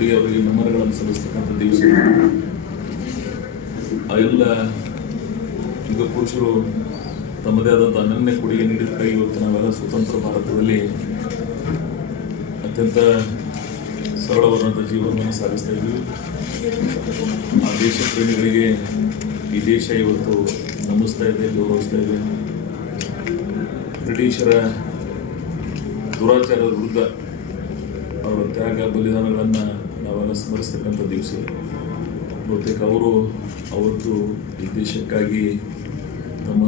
ಒಟ್ಟಿಗೆ ಅವರಿಗೆ ನಮನಗಳನ್ನು ಸಲ್ಲಿಸ್ತಕ್ಕಂಥ ದಿವಸ. ಆ ಎಲ್ಲ ಯುಗ ಪುರುಷರು ತಮ್ಮದೇ ಆದಂಥ ಅನನ್ಯ ಕೊಡುಗೆ ನೀಡಿದ್ದಕ್ಕಾಗಿ ಇವತ್ತು ನಾವೆಲ್ಲ ಸ್ವತಂತ್ರ ಭಾರತದಲ್ಲಿ ಅತ್ಯಂತ ಸರಳವಾದಂಥ ಜೀವನವನ್ನು ಸಾಗಿಸ್ತಾ ಇದ್ದೀವಿ. ಆ ದೇಶ ಪ್ರೇಮಿಗಳಿಗೆ ಈ ದೇಶ ಇವತ್ತು ನಮಿಸ್ತಾ ಇದೆ, ಗೌರವಿಸ್ತಾ ಇದೆ. ಬ್ರಿಟಿಷರ ದುರಾಚಾರದ ವಿರುದ್ಧ ಅವರ ತ್ಯಾಗ ಬಲಿದಾನಗಳನ್ನು ನಾವೆಲ್ಲ ಸ್ಮರಿಸ್ತಕ್ಕಂಥ ದಿವಸ. ಬಹುತೇಕ ಅವರು ಅವತ್ತು ಈ ದೇಶಕ್ಕಾಗಿ ತಮ್ಮ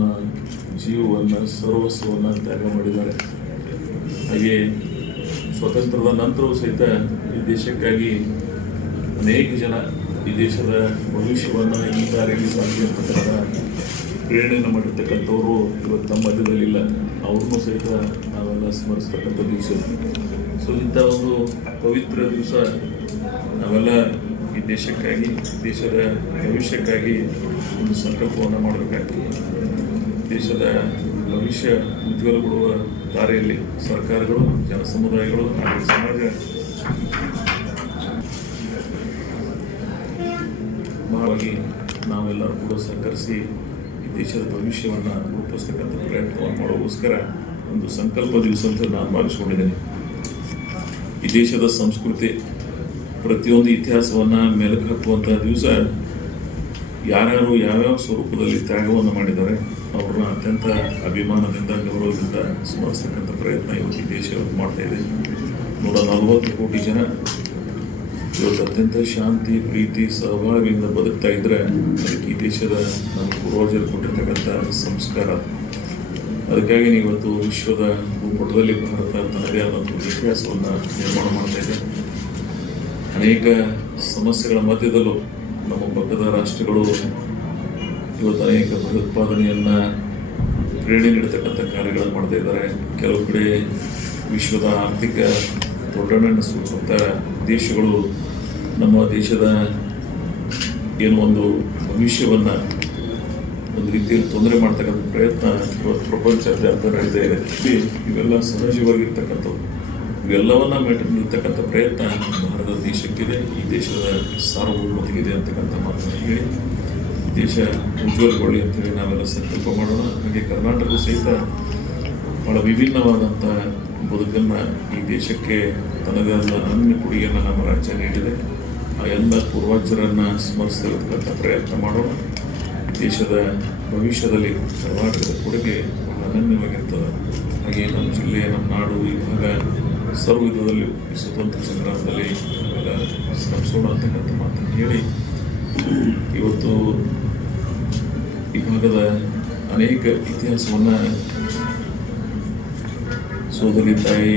ಜೀವವನ್ನು ಸರ್ವಸ್ವವನ್ನು ತ್ಯಾಗ ಮಾಡಿದ್ದಾರೆ. ಹಾಗೆ ಸ್ವಾತಂತ್ರ್ಯದ ನಂತರವೂ ಸಹಿತ ಈ ದೇಶಕ್ಕಾಗಿ ಅನೇಕ ಜನ ಈ ದೇಶದ ಭವಿಷ್ಯವನ್ನು ಈ ದಾರಿಯಲ್ಲಿ ಸಾಗಿರ್ತಕ್ಕಂಥ ಪ್ರೇರಣೆಯನ್ನು ಮಾಡಿರ್ತಕ್ಕಂಥವರು ಇವತ್ತು ನಮ್ಮ ಮಧ್ಯದಲ್ಲಿಲ್ಲ. ಅವ್ರನ್ನೂ ಸಹಿತ ನಾವೆಲ್ಲ ಸ್ಮರಿಸ್ತಕ್ಕಂಥ ದಿವಸ. ಸೊ ಇಂಥ ಒಂದು ಪವಿತ್ರ ದಿವಸ ನಾವೆಲ್ಲ ಈ ದೇಶಕ್ಕಾಗಿ, ದೇಶದ ಭವಿಷ್ಯಕ್ಕಾಗಿ ಒಂದು ಸಂಕಲ್ಪವನ್ನು ಮಾಡಬೇಕಾಗ್ತದೆ. ದೇಶದ ಭವಿಷ್ಯ ಉಜ್ವಲಗೊಳ್ಳುವ ದಾರಿಯಲ್ಲಿ ಸರ್ಕಾರಗಳು, ಜನಸಮುದಾಯಗಳು ಹಾಗೂ ಸಮಾಜ ಬಹಳವಾಗಿ ನಾವೆಲ್ಲರೂ ಕೂಡ ಸಹಕರಿಸಿ ಈ ದೇಶದ ಭವಿಷ್ಯವನ್ನು ರೂಪಿಸ್ತಕ್ಕಂಥ ಪ್ರಯತ್ನವನ್ನು ಮಾಡೋಕ್ಕೋಸ್ಕರ ಒಂದು ಸಂಕಲ್ಪ ದಿವಸ ಅಂತ ನಾನು ಭಾವಿಸ್ಕೊಂಡಿದ್ದೇನೆ. ಈ ದೇಶದ ಸಂಸ್ಕೃತಿ, ಪ್ರತಿಯೊಂದು ಇತಿಹಾಸವನ್ನು ಮೆಲುಕು ಹಾಕುವಂಥ ದಿವಸ. ಯಾರ್ಯಾರು ಯಾವ್ಯಾವ ಸ್ವರೂಪದಲ್ಲಿ ತ್ಯಾಗವನ್ನು ಮಾಡಿದ್ದಾರೆ ಅವ್ರನ್ನ ಅತ್ಯಂತ ಅಭಿಮಾನದಿಂದ, ಗೌರವದಿಂದ ಸ್ಮರಿಸ್ತಕ್ಕಂಥ ಪ್ರಯತ್ನ ಇವತ್ತು ಈ ದೇಶ ಮಾಡ್ತಾ ಇದೆ. 140 ಕೋಟಿ ಜನ ಇವತ್ತು ಅತ್ಯಂತ ಶಾಂತಿ, ಪ್ರೀತಿ, ಸಹಬಾಳ್ವೆಯಿಂದ ಬದುಕ್ತಾ ಇದ್ದರೆ ಅದಕ್ಕೆ ಈ ದೇಶದ ನಮ್ಮ ಪೂರ್ವಜರು ಕೊಟ್ಟಿರ್ತಕ್ಕಂಥ ಸಂಸ್ಕಾರ. ಅದಕ್ಕಾಗಿ ಇವತ್ತು ವಿಶ್ವದ ಭೂಪಟದಲ್ಲಿ ಭಾರತ ತನ್ನದೇ ಆದಂಥ ಇತಿಹಾಸವನ್ನು ನಿರ್ಮಾಣ ಮಾಡ್ತಾ ಇದೆ. ಅನೇಕ ಸಮಸ್ಯೆಗಳ ಮಧ್ಯದಲ್ಲೂ ನಮ್ಮ ಪಕ್ಕದ ರಾಷ್ಟ್ರಗಳು ಇವತ್ತು ಅನೇಕ ಭಯೋತ್ಪಾದನೆಯನ್ನು ಪ್ರೇರಣೆ ನೀಡತಕ್ಕಂಥ ಕಾರ್ಯಗಳನ್ನು ಮಾಡ್ತಾ ಇದ್ದಾರೆ. ಕೆಲವು ಕಡೆ ವಿಶ್ವದ ಆರ್ಥಿಕ ದೊಡ್ಡಣ್ಣನ್ನು ಸೂಚಿಸುವಂಥ ದೇಶಗಳು ನಮ್ಮ ದೇಶದ ಏನು ಒಂದು ಭವಿಷ್ಯವನ್ನು ಒಂದು ರೀತಿಯಲ್ಲಿ ತೊಂದರೆ ಮಾಡ್ತಕ್ಕಂಥ ಪ್ರಯತ್ನ ಇವತ್ತು ಪ್ರಪಂಚಾದ್ಯಂತ ನಡೀತಾ ಇದೆ. ಇವೆಲ್ಲ ಸಹಜವಾಗಿರ್ತಕ್ಕಂಥವು. ಇವೆಲ್ಲವನ್ನ ಮೆಟ್ಟಿರ್ತಕ್ಕಂಥ ಪ್ರಯತ್ನ ಭಾರತ ದೇಶಕ್ಕಿದೆ, ಈ ದೇಶದ ಸಾರ್ವಭೌಮತೆಗಿದೆ ಅಂತಕ್ಕಂಥ ಮಾತನ್ನು ಹೇಳಿ ಈ ದೇಶ ಉಜ್ವಲಗೊಳ್ಳಿ ಅಂತೇಳಿ ನಾವೆಲ್ಲ ಸಂಕಲ್ಪ ಮಾಡೋಣ. ಹಾಗೆ ಕರ್ನಾಟಕವು ಸಹಿತ ಬಹಳ ವಿಭಿನ್ನವಾದಂಥ ಬದುಕನ್ನು ಈ ದೇಶಕ್ಕೆ ತನ್ನದೇ ಆದ ಅನನ್ಯ ಕೊಡುಗೆಯನ್ನು ನಮ್ಮ ರಾಜ್ಯ ನೀಡಿದೆ. ಆ ಎಲ್ಲ ಪೂರ್ವಜರನ್ನು ಸ್ಮರಿಸಿರ್ತಕ್ಕಂಥ ಪ್ರಯತ್ನ ಮಾಡೋಣ. ದೇಶದ ಭವಿಷ್ಯದಲ್ಲಿ ಕರ್ನಾಟಕದ ಕೊಡುಗೆ ಬಹಳ ಅನನ್ಯವಾಗಿರ್ತದೆ. ಹಾಗೆ ನಮ್ಮ ಜಿಲ್ಲೆ, ನಮ್ಮ ನಾಡು, ಈ ಭಾಗ ಸರ್ವವಿಧದಲ್ಲಿ ಈ ಸ್ವತಂತ್ರ ಸಂಗ್ರಾಮದಲ್ಲಿ ನಾವೆಲ್ಲ ಶ್ರಮಿಸೋಣ ಅಂತಕ್ಕಂಥ ಮಾತನ್ನು ಹೇಳಿ ಇವತ್ತು ಈ ಭಾಗದ ಅನೇಕ ಇತಿಹಾಸವನ್ನು ಸೋದರಿ ತಾಯಿ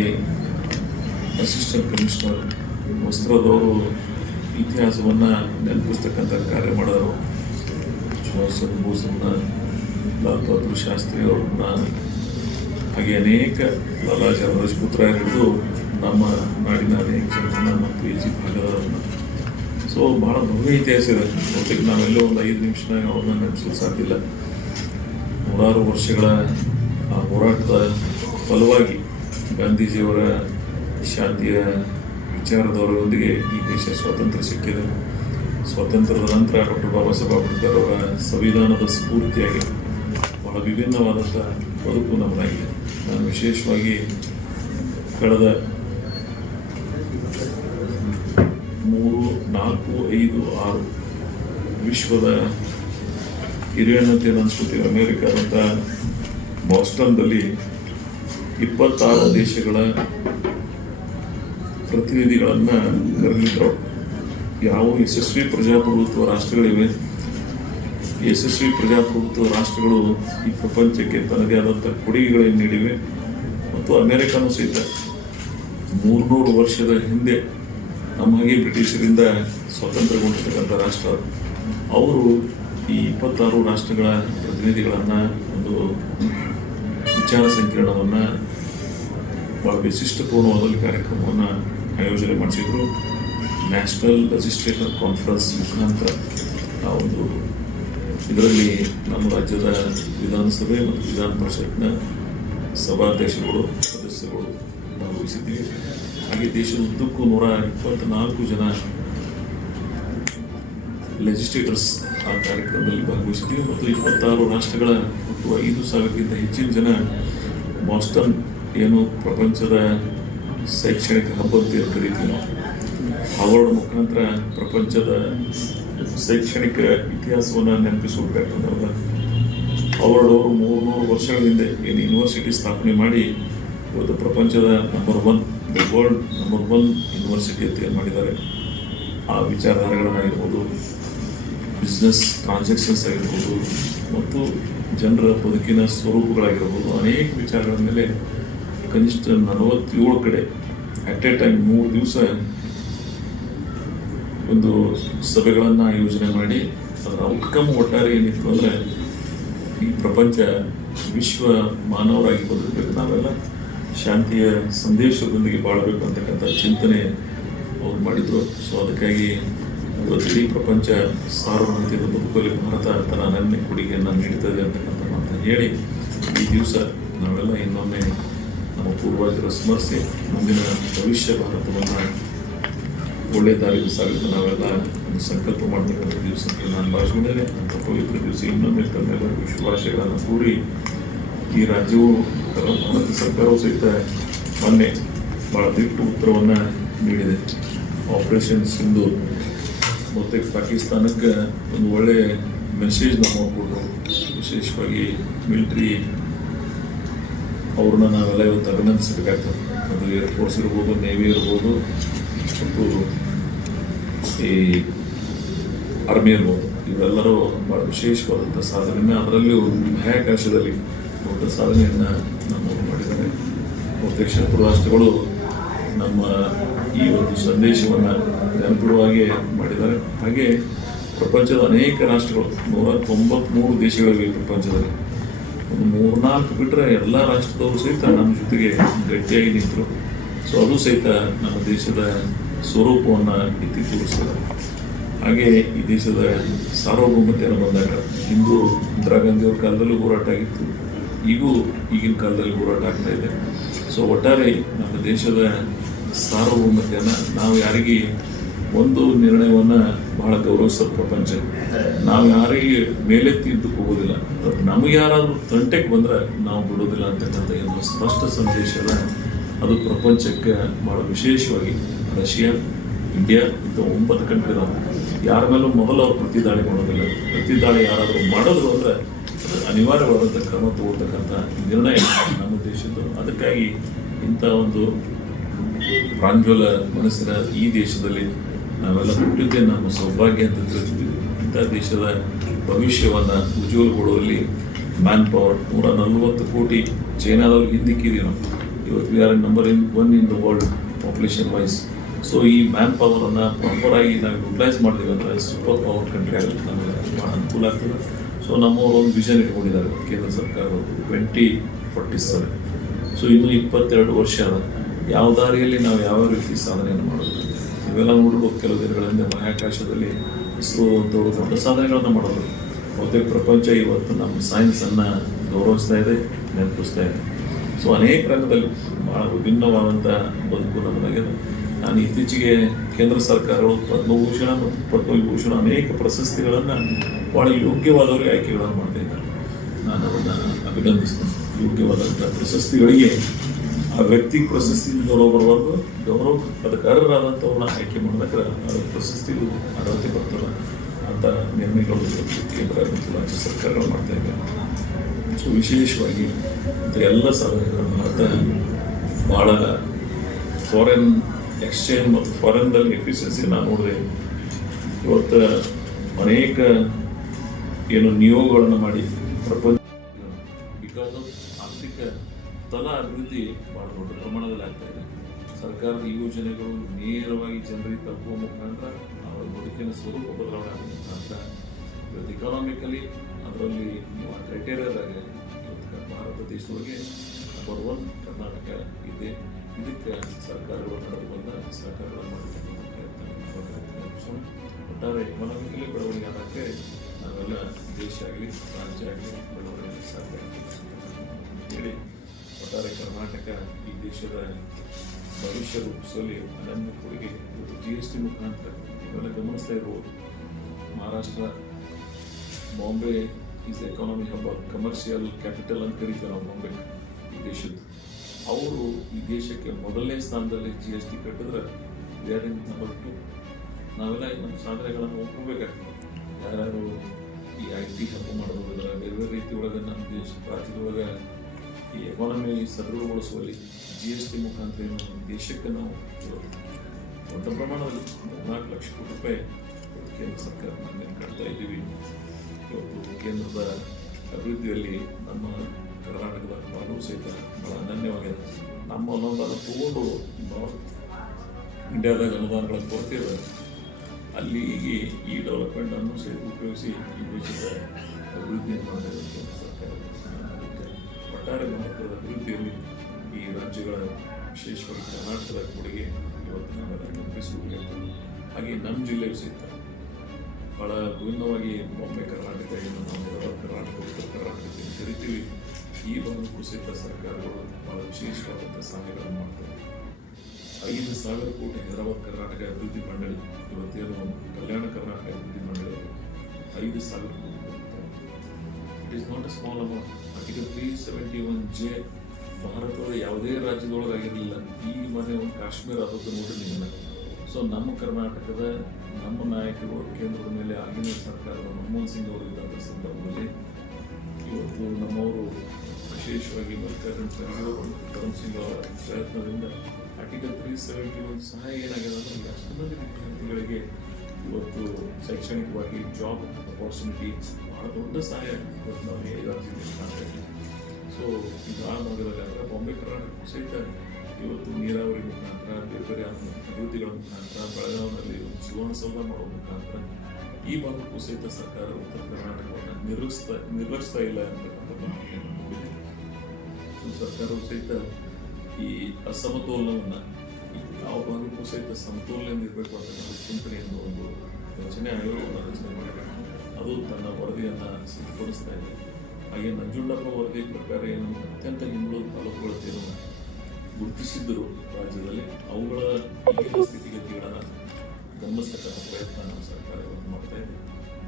ಅಸಿಸ್ಟೆಂಟ್ ಕಮಿಷನರ್ ವಸ್ತ್ರದವರು ಇತಿಹಾಸವನ್ನು ನೆನಪಿಸ್ತಕ್ಕಂಥ ಕಾರ್ಯ ಮಾಡಿದರು. ಸುಭಾಷ್ ಚಂದ್ರ ಬೋಸನ್ನ, ಲಾಲ್ ಬಹದ್ದೂರ್ ಶಾಸ್ತ್ರಿ ಅವ್ರನ್ನ, ಹಾಗೆ ಅನೇಕ ಲಾಲಾಜಿ ರಜಪೂತ್ರ ಹಿಡಿದು ನಮ್ಮ ನಾಡಿನ ಅನೇಕ ಜನರನ್ನ ಮತ್ತು ಈ ಭಾಗದವ್ರನ್ನ. ಸೊ ಭಾಳ ಭವ್ಯ ಇತಿಹಾಸ ಇದೆ. ಬಹುತೇಕ ನಾವೆಲ್ಲೋ ಒಂದು 5 ನಿಮಿಷನಾಗ ಅವ್ರನ್ನ ನೆನೆಸಲು ಸಾಧ್ಯ ಇಲ್ಲ. 100 ವರ್ಷಗಳ ಆ ಹೋರಾಟದ ಫಲವಾಗಿ ಗಾಂಧೀಜಿಯವರ ಶಾಂತಿಯ ವಿಚಾರದವರೊಂದಿಗೆ ಈ ದೇಶ ಸ್ವಾತಂತ್ರ್ಯ ಸಿಕ್ಕಿದೆ. ಸ್ವಾತಂತ್ರ್ಯದ ನಂತರ ಡಾಕ್ಟರ್ ಬಾಬಾ ಸಾಹೇಬ್ ಅಂಬೇಡ್ಕರ್ ಅವರ ಸಂವಿಧಾನದ ಸ್ಫೂರ್ತಿಯಾಗಿ ಬಹಳ ವಿಭಿನ್ನವಾದಂಥ ಬದುಕು ನಮ್ಮದಾಗಿದೆ. ನಾನು ವಿಶೇಷವಾಗಿ ಕಳೆದ 3, 4, 5, 6 ವಿಶ್ವದ ಹಿರಿಯಣ್ಣತೆ ಅನಿಸ್ಕೊತೀವಿ. ಅಮೇರಿಕಾದಂಥ ಬಾಸ್ಟನ್ದಲ್ಲಿ 26 ದೇಶಗಳ ಪ್ರತಿನಿಧಿಗಳನ್ನು ಕರೆದಿದ್ದರು. ಯಾವ ಯಶಸ್ವಿ ಪ್ರಜಾಪ್ರಭುತ್ವ ರಾಷ್ಟ್ರಗಳಿವೆ, ಯಶಸ್ವಿ ಪ್ರಜಾಪ್ರಭುತ್ವ ರಾಷ್ಟ್ರಗಳು ಈ ಪ್ರಪಂಚಕ್ಕೆ ತನ್ನದೇ ಆದಂಥ ಕೊಡುಗೆಗಳನ್ನು ನೀಡಿವೆ. ಮತ್ತು ಅಮೇರಿಕನೂ ಸಹಿತ 300 ವರ್ಷದ ಹಿಂದೆ ನಮ್ಮ ಹಾಗೆ ಬ್ರಿಟಿಷರಿಂದ ಸ್ವಾತಂತ್ರ್ಯಗೊಂಡಿರ್ತಕ್ಕಂಥ ರಾಷ್ಟ್ರ. ಅವರು ಈ 26 ರಾಷ್ಟ್ರಗಳ ಪ್ರತಿನಿಧಿಗಳನ್ನು ಒಂದು ವಿಚಾರ ಸಂಕಿರಣವನ್ನು ಭಾಳ ವಿಶಿಷ್ಟಪೂರ್ಣವಾದ ಕಾರ್ಯಕ್ರಮವನ್ನು ಆಯೋಜನೆ ಮಾಡಿಸಿದ್ರು. ನ್ಯಾಷನಲ್ ಲೆಜಿಸ್ಲೇಟಿವ್ ಕಾನ್ಫರೆನ್ಸ್ ಮುಖಾಂತರ ಆ ಒಂದು ಇದರಲ್ಲಿ ನಮ್ಮ ರಾಜ್ಯದ ವಿಧಾನಸಭೆ ಮತ್ತು ವಿಧಾನ ಪರಿಷತ್ನ ಸಭಾಧ್ಯಕ್ಷರುಗಳು, ಸದಸ್ಯರುಗಳು ಭಾಗವಹಿಸಿದ್ದೀವಿ. ಹಾಗೆ ದೇಶದ ಉದ್ದಕ್ಕೂ 124 ಜನ ಲೆಜಿಸ್ಲೇಟರ್ಸ್ ಆ ಕಾರ್ಯಕ್ರಮದಲ್ಲಿ ಭಾಗವಹಿಸಿದ್ದೀವಿ ಮತ್ತು 26 ರಾಷ್ಟ್ರಗಳ ಮತ್ತು 5,000ಕ್ಕಿಂತ ಹೆಚ್ಚಿನ ಜನ ಬಾಸ್ಟನ್ ಏನು ಪ್ರಪಂಚದ ಶೈಕ್ಷಣಿಕ ಹಬ್ಬ ಅಂತ ಕರೀತೀವಿ ನಾವು ಹಾರ್ವರ್ಡ್ ಮುಖಾಂತರ ಪ್ರಪಂಚದ ಶೈಕ್ಷಣಿಕ ಇತಿಹಾಸವನ್ನು ನೆನಪಿಸ್ಕೊಳ್ಬೇಕಂದ್ರೆ ಹಾರ್ವರ್ಡ್ ಅವರು 300 ವರ್ಷಗಳ ಹಿಂದೆ ಏನು ಯೂನಿವರ್ಸಿಟಿ ಸ್ಥಾಪನೆ ಮಾಡಿ ಇವತ್ತು ಪ್ರಪಂಚದ ನಂಬರ್ 1 ವರ್ಲ್ಡ್ ನಂಬರ್ 1 ಯೂನಿವರ್ಸಿಟಿ ಅಂತ ಏನು ಮಾಡಿದ್ದಾರೆ. ಆ ವಿಚಾರಧಾರೆಗಳನ್ನಾಗಿರ್ಬೋದು, ಬಿಸ್ನೆಸ್ ಟ್ರಾನ್ಸಾಕ್ಷನ್ಸ್ ಆಗಿರ್ಬೋದು ಮತ್ತು ಜನರ ಬದುಕಿನ ಸ್ವರೂಪಗಳಾಗಿರ್ಬೋದು, ಅನೇಕ ವಿಚಾರಗಳ ಮೇಲೆ ಕನಿಷ್ಠ 47 ಕಡೆ ಅಟ್ ಎ ಟೈಮ್ 3 ದಿವಸ ಒಂದು ಸಭೆಗಳನ್ನು ಆಯೋಜನೆ ಮಾಡಿ ಅದರ ಔಟ್ಕಮ್ ಒಟ್ಟಾರೆ ಏನಿತ್ತು ಅಂದರೆ ಈ ಪ್ರಪಂಚ ವಿಶ್ವ ಮಾನವರಾಗಿ ಬದುಕಬೇಕು, ನಾವೆಲ್ಲ ಶಾಂತಿಯ ಸಂದೇಶದೊಂದಿಗೆ ಬಾಳಬೇಕು ಅಂತಕ್ಕಂಥ ಚಿಂತನೆ ಅವ್ರು ಮಾಡಿದರು. ಸೊ ಅದಕ್ಕಾಗಿ ಇವತ್ತು ಇಡೀ ಪ್ರಪಂಚ ಸಾರ್ವಭೌಮತೆಯ ಬದುಕಲ್ಲಿ ಭಾರತ ತನ್ನ ಅನನ್ಯ ಕೊಡುಗೆಯನ್ನು ನೀಡುತ್ತದೆ ಅಂತಕ್ಕಂಥ ಮಾತನ್ನು ಹೇಳಿ ಈ ದಿವಸ ನಾವೆಲ್ಲ ಇನ್ನೊಮ್ಮೆ ನಮ್ಮ ಪೂರ್ವಜರ ಸ್ಮರಿಸಿ ಮುಂದಿನ ಭವಿಷ್ಯ ಭಾರತವನ್ನು ಒಳ್ಳೆ ದಾರಿಗೆ ಸಾಗಲು ನಾವೆಲ್ಲ ಒಂದು ಸಂಕಲ್ಪ ಮಾಡ್ತಕ್ಕಂಥ ದಿವಸಕ್ಕೆ ನಾನು ಭಾವಿಸಿದ್ದೇನೆ. ಅಂತ ಪವಿತ್ರ ದಿವಸ ಇನ್ನೊಮ್ಮೆ ತಮ್ಮೆಲ್ಲರಿಗೂ ಶುಭಾಶಯಗಳನ್ನು ಕೂಡಿ ಈ ರಾಜ್ಯವು ಭಾರತ ಸರ್ಕಾರವು ಸಹಿತ ಮೊನ್ನೆ ಭಾಳ ದಿಟ್ಟು ಉತ್ತರವನ್ನು ನೀಡಿದೆ. ಆಪರೇಷನ್ ಸಿಂಧು ಬಹುತೇಕ ಪಾಕಿಸ್ತಾನಕ್ಕೆ ಒಂದು ಒಳ್ಳೆಯ ಮೆಸೇಜ್ ನಾವು ಕೊಟ್ಟರು. ವಿಶೇಷವಾಗಿ ಮಿಲಿಟ್ರಿ ಅವ್ರನ್ನ ನಾವೆಲ್ಲ ಇವತ್ತು ಅಭಿನಂದಿಸಬೇಕಾಗ್ತದೆ. ಅದು ಏರ್ಫೋರ್ಸ್ ಇರ್ಬೋದು, ನೇವಿ ಇರ್ಬೋದು ಮತ್ತು ಈ ಆರ್ಮಿ ಇರ್ಬೋದು, ಇವರೆಲ್ಲರೂ ಭಾಳ ವಿಶೇಷವಾದಂಥ ಸಾಧನೆಯನ್ನು ಅದರಲ್ಲೂ ಬಾಹ್ಯಾಕಾಶದಲ್ಲಿ ದೊಡ್ಡ ಸಾಧನೆಯನ್ನು ನಮ್ಮವರು ಮಾಡಿದ್ದಾರೆ. ಬಹುತೇಕ ಶತ್ರು ರಾಷ್ಟ್ರಗಳು ನಮ್ಮ ಈ ಒಂದು ಸಂದೇಶವನ್ನು ನೆನಪಿಡುವ ಹಾಗೆ ಮಾಡಿದ್ದಾರೆ. ಹಾಗೆ ಪ್ರಪಂಚದ ಅನೇಕ ರಾಷ್ಟ್ರಗಳು 193 ದೇಶಗಳಿವೆ ಪ್ರಪಂಚದಲ್ಲಿ. ಒಂದು 3-4 ಬಿಟ್ಟರೆ ಎಲ್ಲ ರಾಷ್ಟ್ರದವರು ಸಹಿತ ನಮ್ಮ ಜೊತೆಗೆ ಗಟ್ಟಿಯಾಗಿ ನಿಂತರು. ಸೊ ಅದು ಸಹಿತ ನಮ್ಮ ದೇಶದ ಸ್ವರೂಪವನ್ನು ಎತ್ತಿ ತೋರಿಸ್ತಾರೆ. ಹಾಗೆ ಈ ದೇಶದ ಸಾರ್ವಭೌಮತೆಯನ್ನು ಬಂದಾಗ ಹಿಂದೂ ಇಂದಿರಾ ಗಾಂಧಿಯವ್ರ ಕಾಲದಲ್ಲೂ ಹೋರಾಟ ಆಗಿತ್ತು, ಈಗಿನ ಕಾಲದಲ್ಲಿ ಹೋರಾಟ ಆಗ್ತಾ ಇದೆ. ಸೊ ಒಟ್ಟಾರೆ ನಮ್ಮ ದೇಶದ ಸಾರ್ವಭೌಮತೆಯನ್ನು ನಾವು ಯಾರಿಗೆ ಒಂದು ನಿರ್ಣಯವನ್ನು ಬಹಳ ಗೌರವಿಸೋ ಪ್ರಪಂಚ, ನಾವು ಯಾರಿಗೆ ಮೇಲೆತ್ತಿ ಇದ್ದಕ್ಕೆ ಹೋಗೋದಿಲ್ಲ, ನಮಗೆ ಯಾರಾದರೂ ತಂಟೆಗೆ ಬಂದರೆ ನಾವು ಬಿಡೋದಿಲ್ಲ ಅಂತಕ್ಕಂಥ ಒಂದು ಸ್ಪಷ್ಟ ಸಂದೇಶದ ಅದು ಪ್ರಪಂಚಕ್ಕೆ ಭಾಳ ವಿಶೇಷವಾಗಿ ರಷ್ಯಾ, ಇಂಡಿಯಾ ಇಂಥ 9 ಕಂಟ್ರಿ ನಾವು ಯಾರ ಮೇಲೂ ಮೊದಲು ಅವ್ರು ಪ್ರತಿದಾಳಿ ಮಾಡೋದಿಲ್ಲ. ಪ್ರತಿದಾಳಿ ಯಾರಾದರೂ ಮಾಡಿದ್ರು ಅಂದರೆ ಅದು ಅನಿವಾರ್ಯವಾದಂಥ ಕ್ರಮ ತಗೊಳ್ತಕ್ಕಂಥ ನಿರ್ಣಯ ನಮ್ಮ ದೇಶದ್ದು. ಅದಕ್ಕಾಗಿ ಇಂಥ ಒಂದು ಪ್ರಾಂಜಲ ಮನಸ್ಸಿನ ಈ ದೇಶದಲ್ಲಿ ನಾವೆಲ್ಲ ಹುಟ್ಟಿದ್ದೇ ನಮ್ಮ ಸೌಭಾಗ್ಯ ಅಂತ ತಿಳಿದಿದ್ದೀವಿ. ಇಂಥ ದೇಶದ ಭವಿಷ್ಯವನ್ನು ಉಜ್ವಲಗೊಳ್ಳುವಲ್ಲಿ ಮ್ಯಾನ್ ಪವರ್ 140 ಕೋಟಿ ಚೈನಾದವ್ರಿಗೆ ಹಿಂದಿಕ್ಕಿದ್ದೀವಿ ನಾವು. ಇವತ್ತು we are number 1 in the world population wise. So ಈ ಮ್ಯಾನ್ ಪವರನ್ನು ಪ್ರಾಪರಾಗಿ ನಾವು ಯುಟಿಲೈಸ್ ಮಾಡಿದೀವಿ ಅಂದರೆ ಸೂಪರ್ ಪವರ್ ಕಂಟ್ರಿ ಆಗುತ್ತೆ, ನಮಗೆ ಭಾಳ ಅನುಕೂಲ ಆಗ್ತದೆ. ಸೊ ನಮ್ಮವರು ಒಂದು ವಿಷನ್ ಇಟ್ಕೊಂಡಿದ್ದಾರೆ ಕೇಂದ್ರ ಸರ್ಕಾರದವರು 2047. ಸೊ ಇನ್ನು 22 ವರ್ಷ ಅದ. ಯಾವ ದಾರಿಯಲ್ಲಿ ನಾವು ಯಾವ ರೀತಿ ಸಾಧನೆಯನ್ನು ಮಾಡೋದು ಇವೆಲ್ಲ ನೋಡ್ಬೋದು. ಕೆಲವು ದಿನಗಳಿಂದ ಬಾಹ್ಯಾಕಾಶದಲ್ಲಿ ಇಸ್ರೋ ಅಂತವರು ದೊಡ್ಡ ಸಾಧನೆಗಳನ್ನು ಮಾಡೋದು. ಬಹುತೇಕ ಪ್ರಪಂಚ ಇವತ್ತು ನಮ್ಮ ಸೈನ್ಸನ್ನು ಗೌರವಿಸ್ತಾ ಇದೆ, ನೆನಪಿಸ್ತಾ ಇದೆ. ಸೊ ಅನೇಕ ರಂಗದಲ್ಲಿ ಭಾಳ ವಿಭಿನ್ನವಾದಂಥ ಬದುಕು ನಮ್ಮದಾಗಿದೆ. ನಾನು ಇತ್ತೀಚೆಗೆ ಕೇಂದ್ರ ಸರ್ಕಾರಗಳು ಪದ್ಮಭೂಷಣ ಮತ್ತು ಪದ್ಮವಿಭೂಷಣ ಅನೇಕ ಪ್ರಶಸ್ತಿಗಳನ್ನು ಭಾಳ ಯೋಗ್ಯವಾದವರಿಗೆ ಆಯ್ಕೆಗಳನ್ನು ಮಾಡ್ತಾ ಇದ್ದಾರೆ. ನಾನು ಅದನ್ನು ಅಭಿನಂದಿಸ್ತೇನೆ. ಯೋಗ್ಯವಾದಂಥ ಪ್ರಶಸ್ತಿಗಳಿಗೆ ಆ ವ್ಯಕ್ತಿಗೆ ಪ್ರಶಸ್ತಿ ಗೌರವ ಬರುವಾಗ ಅದಕ್ಕೆ ಅರ್ಹರಾದಂಥವ್ರನ್ನ ಆಯ್ಕೆ ಮಾಡಿದಾಗ ಅದರ ಪ್ರಶಸ್ತಿಗೂ ಅರ್ಹತೆ ಬರ್ತದೆ ಅಂತ ನಿರ್ಣಯಗಳು ಕೇಂದ್ರ ಮತ್ತು ರಾಜ್ಯ ಸರ್ಕಾರಗಳು ಮಾಡ್ತಾ ಇದ್ದಾರೆ. ಸೊ ವಿಶೇಷವಾಗಿ ಇಂಥ ಎಲ್ಲ ಸಾಧನೆಗಳು ಭಾರತ ಭಾಳ ಫಾರಿನ್ ಎಕ್ಸ್ಚೇಂಜ್ ಮತ್ತು ಫಾರಿನ್ದಲ್ಲಿ ಎಫಿಷಿಯನ್ಸಿ ನಾನು ನೋಡಿದೆ. ಇವತ್ತು ಅನೇಕ ಏನು ನಿಯೋಗಗಳನ್ನು ಮಾಡಿ ಪ್ರಪಂಚ ಬಿಕಾಸ್ ಆಫ್ ಆರ್ಥಿಕ ತಲಾ ಅಭಿವೃದ್ಧಿ ಭಾಳ ದೊಡ್ಡ ಪ್ರಮಾಣದಲ್ಲಿ ಆಗ್ತಾ ಇದೆ. ಸರ್ಕಾರದ ಯೋಜನೆಗಳು ನೇರವಾಗಿ ಜನರಿಗೆ ತಲುಪುವ ಮುಖಾಂತರ ಅವರ ಬದುಕಿನ ಸ್ವರೂಪ ಬದಲಾವಣೆ ಆಗುವ ಮುಖಾಂತರ ಇವತ್ತು ಇಕಾನಾಮಿಕಲಿ ಅದರಲ್ಲಿ ನೀವು ಆ ಕ್ರೈಟೇರಿಯಾದಾಗ ಇವತ್ತು ಭಾರತ ದೇಶದೊಳಗೆ ನಂಬರ್ 1 ಕರ್ನಾಟಕ ಇದೆ. ಇದಕ್ಕೆ ಸರ್ಕಾರಗಳು ನಡೆದು ಬಂದ ಸಹಕಾರಗಳನ್ನು ಮಾಡತಕ್ಕಂಥ ಪ್ರಯತ್ನ. ಒಟ್ಟಾರೆ ಎಕಾನಾಮಿಕಲಿ ಬೆಳವಣಿಗೆ ಆದಕ್ಕೆ ನಾವೆಲ್ಲ ದೇಶ ಆಗಲಿ ರಾಜ್ಯ ಆಗಲಿ ಬೆಳವಣಿಗೆ ಸಾಧ್ಯ ಹೇಳಿ ಒಟ್ಟಾರೆ ಕರ್ನಾಟಕ ಈ ದೇಶದ ಭವಿಷ್ಯ ರೂಪಿಸುವಲ್ಲಿ ಅನನ್ಯ ಕೊಡುಗೆ GST ಮುಖಾಂತರ ಇವೆಲ್ಲ ಗಮನಿಸ್ತಾ ಇರ್ಬೋದು. ಮಹಾರಾಷ್ಟ್ರ, ಬಾಂಬೆ ಈಸ್ ಎಕಾನಮಿ ಹಬ್ಬ, ಕಮರ್ಷಿಯಲ್ ಕ್ಯಾಪಿಟಲ್ ಅಂತ ಕರೀತಾರೆ ನಾವು ಬಾಂಬೆ ಈ ದೇಶದ್ದು. ಅವರು ಈ ದೇಶಕ್ಕೆ ಮೊದಲನೇ ಸ್ಥಾನದಲ್ಲಿ GST ಕಟ್ಟಿದ್ರೆ ವಿ ನಂಬರ್ 2. ನಾವೆಲ್ಲ ನಮ್ಮ ಸಾಧನೆಗಳನ್ನು ಒಪ್ಕೋಬೇಕಾಗ್ತದೆ. ಯಾರು ಈ IT ಹಬ್ಬ ಮಾಡೋದ್ರ ಬೇರೆ ಬೇರೆ ರೀತಿ ಒಳಗೆ ನಮ್ಮ ರಾಜ್ಯದೊಳಗೆ ಈ ಎಕಾನಮಿ ಸದೃಢಗೊಳಿಸುವಲ್ಲಿ GST ಮುಖಾಂತರ ಏನು ದೇಶಕ್ಕೆ ನಾವು ದೊಡ್ಡ ಪ್ರಮಾಣದಲ್ಲಿ 4 ಲಕ್ಷ ಕೋಟಿ ರೂಪಾಯಿ ಕೇಂದ್ರ ಸರ್ಕಾರ ಕಟ್ತಾ ಇದ್ದೀವಿ. ಇವತ್ತು ಕೇಂದ್ರದ ಅಭಿವೃದ್ಧಿಯಲ್ಲಿ ನಮ್ಮ ಕರ್ನಾಟಕದ ಪಾಲು ಸಹಿತ ಬಹಳ ಅನನ್ಯವಾಗಿದೆ. ನಮ್ಮ ಅನುದಾನ ತಗೊಂಡು ಇಂಡಿಯಾದಾಗ ಅನುದಾನಗಳ ಕೊರತೆ ಇದೆ. ಅಲ್ಲಿ ಈ ಡೆವಲಪ್ಮೆಂಟನ್ನು ಸಹಿತ ಉಪಯೋಗಿಸಿ ಈ ದೇಶದ ಅಭಿವೃದ್ಧಿಯನ್ನು ಮಾಡಿದ ಕೇಂದ್ರ ಸರ್ಕಾರ ಒಟ್ಟಾರೆ ಮಹತ್ವದ ಅಭಿವೃದ್ಧಿಯಲ್ಲಿ ಈ ರಾಜ್ಯಗಳ ವಿಶೇಷವಾಗಿ ಕರ್ನಾಟಕದ ಕೊಡುಗೆ ಇವತ್ತು ನಾವೆಲ್ಲ ನೆನಪಿಸಬೇಕಾಗ್ತದೆ. ಹಾಗೆ ನಮ್ಮ ಜಿಲ್ಲೆಯು ಸಹಿತ ಭಾಳ ವಿಭಿನ್ನವಾಗಿ ಬಾಂಬೆ ಕರ್ನಾಟಕ ಏನು ನಾವು ಕರ್ನಾಟಕ, ಉತ್ತರ ಕರ್ನಾಟಕ ಕರಿತೀವಿ. ಈ ಭಾಗಕ್ಕೂ ಸಹಿತ ಸರ್ಕಾರಗಳು ಭಾಳ ವಿಶೇಷವಾದಂಥ ಸಹಾಯಗಳನ್ನು ಮಾಡ್ತವೆ. 5,000 ಕೋಟಿ ಹೈದರಾಬಾದ್ ಕರ್ನಾಟಕ ಅಭಿವೃದ್ಧಿ ಮಂಡಳಿ, ಇವತ್ತೇನು ಕಲ್ಯಾಣ ಕರ್ನಾಟಕ ಅಭಿವೃದ್ಧಿ ಮಂಡಳಿ 5,000 ಕೋಟಿ ಬರುತ್ತೆ. It is not A small amount. Article 371J ಭಾರತದ ಯಾವುದೇ ರಾಜ್ಯದೊಳಗಾಗಿರಲಿಲ್ಲ. ಈ ಮನೆ ಒಂದು ಕಾಶ್ಮೀರ ಆದದ್ದು ನೋಡಿ ನಿಮ್ಮನ್ನ. ಸೊ ನಮ್ಮ ಕರ್ನಾಟಕದ ನಮ್ಮ ನಾಯಕರು ಕೇಂದ್ರದ ಮೇಲೆ ಆಗಿನ ಸರ್ಕಾರದ ಮನಮೋಹನ್ ಸಿಂಗ್ ಅವರು ಇದ್ದಂಥ ಸಂದರ್ಭದಲ್ಲಿ ಇವತ್ತು ನಮ್ಮವರು ವಿಶೇಷವಾಗಿ ಮಲ್ಲಿಕಾರ್ಜುನ್ ಖರ್ಗೆ ಅವರು, ಕರಣ್ ಸಿಂಗ್ ಅವರ ಪ್ರಯತ್ನದಿಂದ ಆರ್ಟಿಕಲ್ 371 ಸಹಾಯ ಏನಾಗಿದೆ ಅಂದರೆ ಅಷ್ಟು ಮಂದಿ ವಿದ್ಯಾರ್ಥಿಗಳಿಗೆ ಇವತ್ತು ಶೈಕ್ಷಣಿಕವಾಗಿ ಜಾಬ್ ಅಪಾರ್ಚುನಿಟಿ ಭಾಳ ದೊಡ್ಡ ಸಹಾಯ ಇವತ್ತು ನಾವು ರಾಜ್ಯದಲ್ಲಿ ಕಾಣ್ತಾ ಇದ್ದೀವಿ. ಸೊ ಇದು ಆ ಭಾಗದಲ್ಲಿ ಅಂದರೆ ಬಾಂಬೆ ಕರ್ನಾಟಕ ಸಹಿತ ಇವತ್ತು ನೀರಾವರಿ ಮುಖಾಂತರ ಬೇರೆ ಬೇರೆ ಅಭಿವೃದ್ಧಿಗಳ ಮುಖಾಂತರ ಬೆಳಗಾವಿನಲ್ಲಿ ಸುವರ್ಣಸೌಧ ಮಾಡೋ ಮುಖಾಂತರ ಈ ಭಾಗಕ್ಕೂ ಸಹಿತ ಸರ್ಕಾರ ಉತ್ತರ ಕರ್ನಾಟಕವನ್ನು ನಿರ್ವಹಿಸ್ತಾ ಇಲ್ಲ ಅಂತಕ್ಕಂಥ ಮಾಹಿತಿಯನ್ನು ನೋಡಿದೆ. ಸೊ ಸರ್ಕಾರವು ಸಹಿತ ಈ ಅಸಮತೋಲನವನ್ನು ಯಾವ ಭಾಗಕ್ಕೂ ಸಹಿತ ಸಮತೋಲನ ಇರಬೇಕು ಅಂತಕ್ಕಂಥ ಚಿಂತನೆ ಎನ್ನುವ ಒಂದು ಯೋಚನೆ ಆಯೋಗವನ್ನು ರಚನೆ ಮಾಡಿದೆ. ಅದು ತನ್ನ ವರದಿಯನ್ನು ಸಿದ್ಧಪಡಿಸ್ತಾ ಇದೆ. ಹಾಗೆ ನಂಜುಂಡಪ್ಪ ವರದಿ ಪ್ರಕಾರ ಏನು ಅತ್ಯಂತ ಹಿಂದುಳಿದ ತಾಲೂಕುಗಳೇನು ಗುರುತಿಸಿದ್ದರು ರಾಜ್ಯದಲ್ಲಿ, ಅವುಗಳ ಈಗಿನ ಸ್ಥಿತಿಗತಿಗಳನ್ನು ಗಮನಿಸ್ತಕ್ಕಂಥ ಪ್ರಯತ್ನ ನಮ್ಮ ಸರ್ಕಾರ ಇವತ್ತು ಮಾಡ್ತಾ ಇದೆ.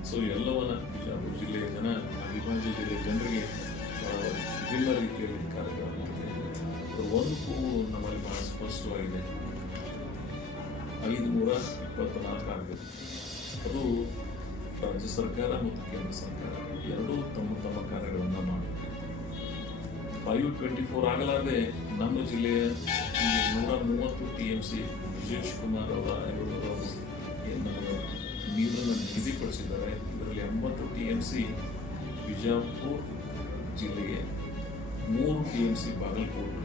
ಸೊ ಎಲ್ಲವನ್ನ ಬಿಜಾಪುರ ಜಿಲ್ಲೆಯ ಜನ, ಅವಿಭಾಜ್ಯ ಜಿಲ್ಲೆಯ ಜನರಿಗೆ ವಿಭಿನ್ನ ರೀತಿಯಲ್ಲಿ ಕಾರ್ಯಕ್ರಮ ಮಾಡ್ತಾ ಇದ್ದೀವಿ. ಒಂದು ಕೂಗು ನಮ್ಮಲ್ಲಿ ಬಹಳ ಸ್ಪಷ್ಟವಾಗಿದೆ. 524 ಆಗಬೇಕು. ಅದು ರಾಜ್ಯ ಸರ್ಕಾರ ಮತ್ತು ಕೇಂದ್ರ ಸರ್ಕಾರ ಎರಡೂ ತಮ್ಮ ತಮ್ಮ ಕಾರ್ಯಗಳನ್ನು ಮಾಡಬೇಕು. 524 ಆಗಲಾರದೆ ನಮ್ಮ ಜಿಲ್ಲೆಯ 130 TMC ವಿಜೇಶ್ ಕುಮಾರ್ ಅವರ ಆಯೋಗದವರು ಏನು ನೀರನ್ನು ನಿಗದಿಪಡಿಸಿದ್ದಾರೆ. ಇದರಲ್ಲಿ 80 TMC ಬಿಜಾಪುರ ಜಿಲ್ಲೆಗೆ, 3 TMC ಬಾಗಲಕೋಟೆ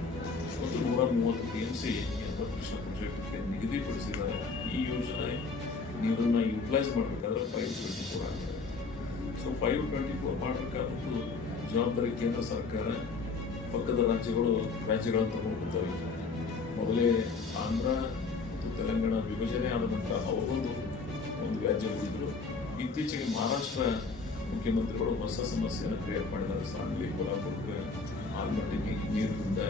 ಮತ್ತು 130 TMC ಯಂತ್ರಪರೀಕ್ಷಾ ಪ್ರಾಜೆಕ್ಟ್ಗೆ ನಿಗದಿಪಡಿಸಿದ್ದಾರೆ. ಈ ಯೋಜನೆ ನೀರನ್ನು ಯುಟಿಲೈಸ್ ಮಾಡಬೇಕಾದ್ರೆ 524 ಆಗಿದೆ. ಸೊ 524 ಮಾಡಬೇಕಾದದ್ದು ಜವಾಬ್ದಾರಿ ಕೇಂದ್ರ ಸರ್ಕಾರ. ಪಕ್ಕದ ರಾಜ್ಯಗಳನ್ನು ತಗೊಂಡ್ಬಿಡ್ತವೆ. ಮೊದಲೇ ಆಂಧ್ರ ಮತ್ತು ತೆಲಂಗಾಣ ವಿಭಜನೆ ಆದ ನಂತರ ಅವರೊಂದು ವ್ಯಾಜ್ಯ ಉಳಿದ್ರು. ಇತ್ತೀಚೆಗೆ ಮಹಾರಾಷ್ಟ್ರ ಮುಖ್ಯಮಂತ್ರಿಗಳು ಹೊಸ ಸಮಸ್ಯೆಯನ್ನು ಕ್ರಿಯೇಟ್ ಮಾಡಿದ್ದಾರೆ. ಸಾಂಗ್ಲಿ, ಕೊಲ್ಹಾಪುರಕ್ಕೆ ಆಲ್ಮಟ್ಟಿಗೆ ನೀರಿನಿಂದ